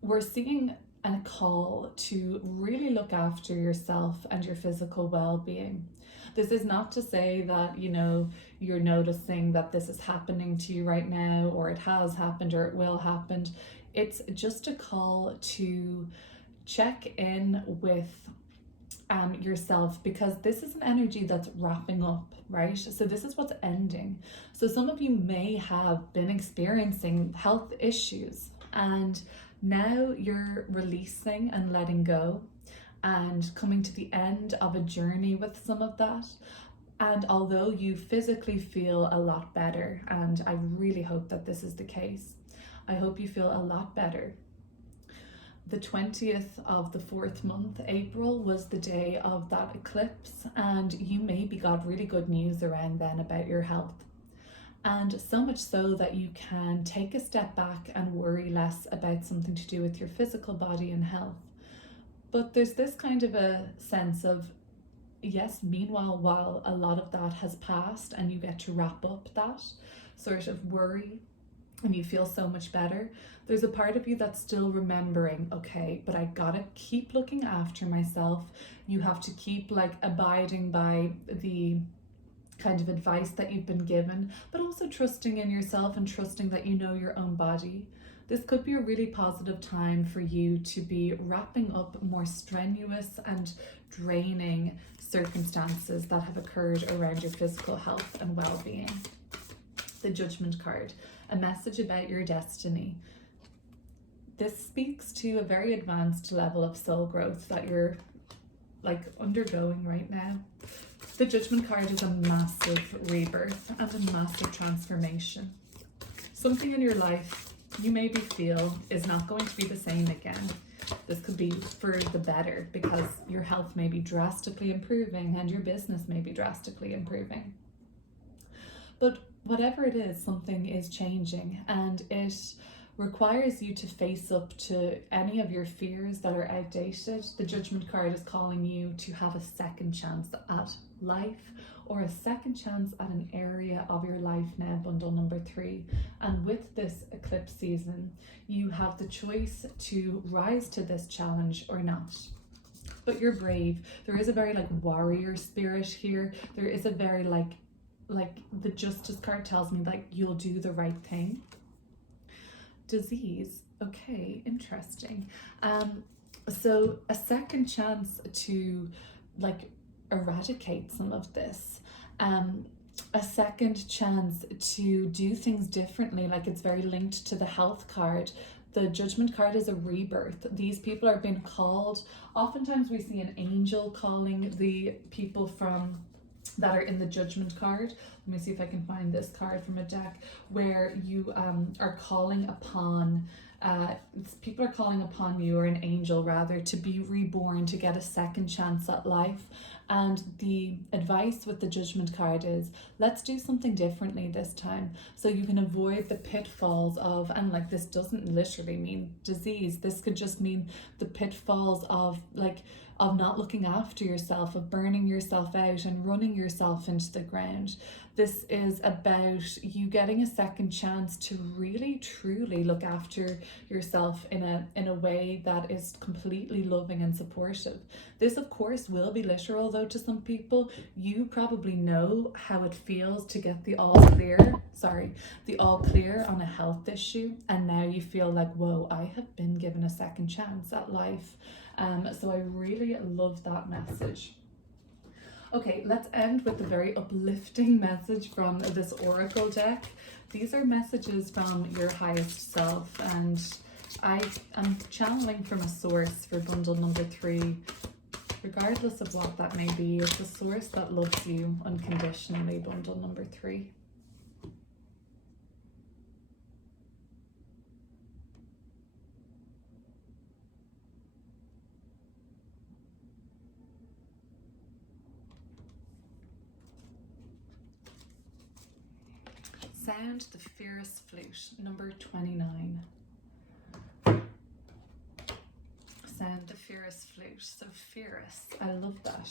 we're seeing a call to really look after yourself and your physical well-being. This is not to say that, you're noticing that this is happening to you right now, or it has happened, or it will happen. It's just a call to check in with yourself, because this is an energy that's wrapping up, right? So this is what's ending. So some of you may have been experiencing health issues, and now you're releasing and letting go and coming to the end of a journey with some of that. And although you physically feel a lot better, and I really hope that this is the case, I hope you feel a lot better. The 20th of the 4th month, April, was the day of that eclipse, and you maybe got really good news around then about your health. And so much so that you can take a step back and worry less about something to do with your physical body and health. But there's this kind of a sense of, yes, meanwhile, while a lot of that has passed and you get to wrap up that sort of worry and you feel so much better, there's a part of you that's still remembering, okay, but I gotta keep looking after myself. You have to keep like abiding by the kind of advice that you've been given, but also trusting in yourself and trusting that you know your own body. This could be a really positive time for you to be wrapping up more strenuous and draining circumstances that have occurred around your physical health and well-being. The Judgment card, a message about your destiny. this speaks to a very advanced level of soul growth that you're like undergoing right now. The Judgment card is a massive rebirth and a massive transformation. Something in your life you maybe feel is not going to be the same again. This could be for the better because your health may be drastically improving and your business may be drastically improving. But whatever it is, something is changing, and it requires you to face up to any of your fears that are outdated. The Judgment card is calling you to have a second chance at life, or a second chance at an area of your life now, bundle number 3. And with this eclipse season, you have the choice to rise to this challenge or not. But you're brave. There is a very like warrior spirit here. There is a very like the Justice card tells me like you'll do the right thing. Disease, okay, interesting. So a second chance to like eradicate some of this, a second chance to do things differently, like it's very linked to the health card. The Judgment card is a rebirth. These people are being called. Oftentimes we see an angel calling the people from that are in the Judgment card. Let me see if I can find this card from a deck where you are calling upon people are calling upon you, or an angel rather, to be reborn, to get a second chance at life. And the advice with the Judgment card is, let's do something differently this time so you can avoid the pitfalls of, and like this doesn't literally mean disease, this could just mean the pitfalls of not looking after yourself, of burning yourself out and running yourself into the ground. This is about you getting a second chance to really truly look after yourself in a way that is completely loving and supportive. This of course will be literal though to some people. You probably know how it feels to get the all clear on a health issue, and now you feel like, whoa, I have been given a second chance at life. So I really love that message. Okay, let's end with a very uplifting message from this oracle deck. These are messages from your highest self, and I am channeling from a source for bundle number 3. Regardless of what that may be, it's a source that loves you unconditionally, bundle number 3. Sound the Fierce Flute, number 29. Sound the Fierce Flute. So fierce, I love that.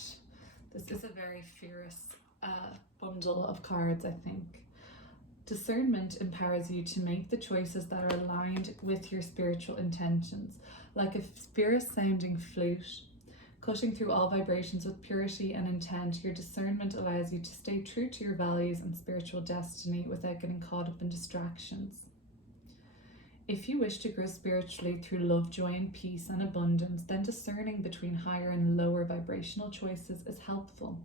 This is a very fierce bundle of cards, I think. Discernment empowers you to make the choices that are aligned with your spiritual intentions. Like a fierce sounding flute, cutting through all vibrations with purity and intent, your discernment allows you to stay true to your values and spiritual destiny without getting caught up in distractions. If you wish to grow spiritually through love, joy, and peace and abundance, then discerning between higher and lower vibrational choices is helpful.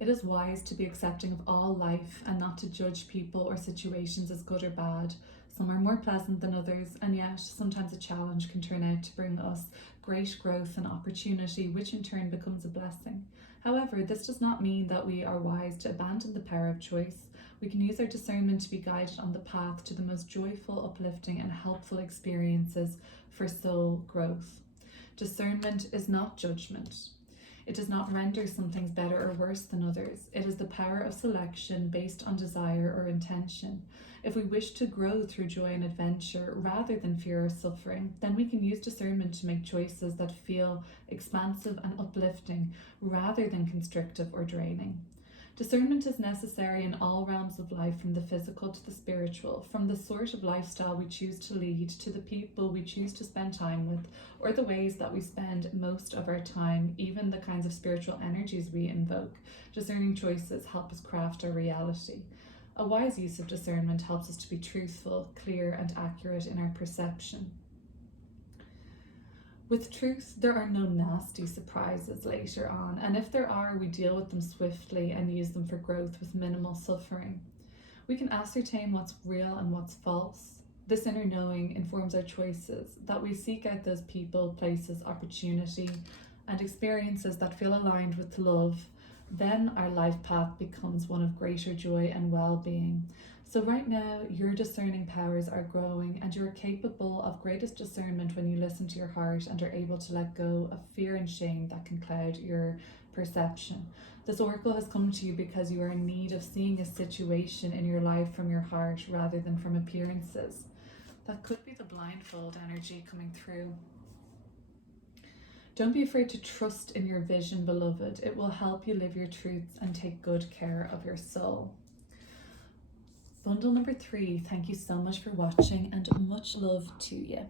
It is wise to be accepting of all life and not to judge people or situations as good or bad. Some are more pleasant than others, and yet sometimes a challenge can turn out to bring us great growth and opportunity, which in turn becomes a blessing. However, this does not mean that we are wise to abandon the power of choice. We can use our discernment to be guided on the path to the most joyful, uplifting, and helpful experiences for soul growth. Discernment is not judgment. It does not render some things better or worse than others. It is the power of selection based on desire or intention. If we wish to grow through joy and adventure rather than fear or suffering, then we can use discernment to make choices that feel expansive and uplifting rather than constrictive or draining. Discernment is necessary in all realms of life, from the physical to the spiritual, from the sort of lifestyle we choose to lead to the people we choose to spend time with, or the ways that we spend most of our time, even the kinds of spiritual energies we invoke. Discerning choices help us craft our reality. A wise use of discernment helps us to be truthful, clear, and accurate in our perception. With truth, there are no nasty surprises later on, and if there are, we deal with them swiftly and use them for growth with minimal suffering. We can ascertain what's real and what's false. This inner knowing informs our choices, that we seek out those people, places, opportunity, and experiences that feel aligned with love. Then our life path becomes one of greater joy and well-being. So right now, your discerning powers are growing, and you're capable of greatest discernment when you listen to your heart and are able to let go of fear and shame that can cloud your perception. This oracle has come to you because you are in need of seeing a situation in your life from your heart rather than from appearances. That could be the blindfold energy coming through. Don't be afraid to trust in your vision, beloved. It will help you live your truths and take good care of your soul. Bundle number 3, thank you so much for watching and much love to you.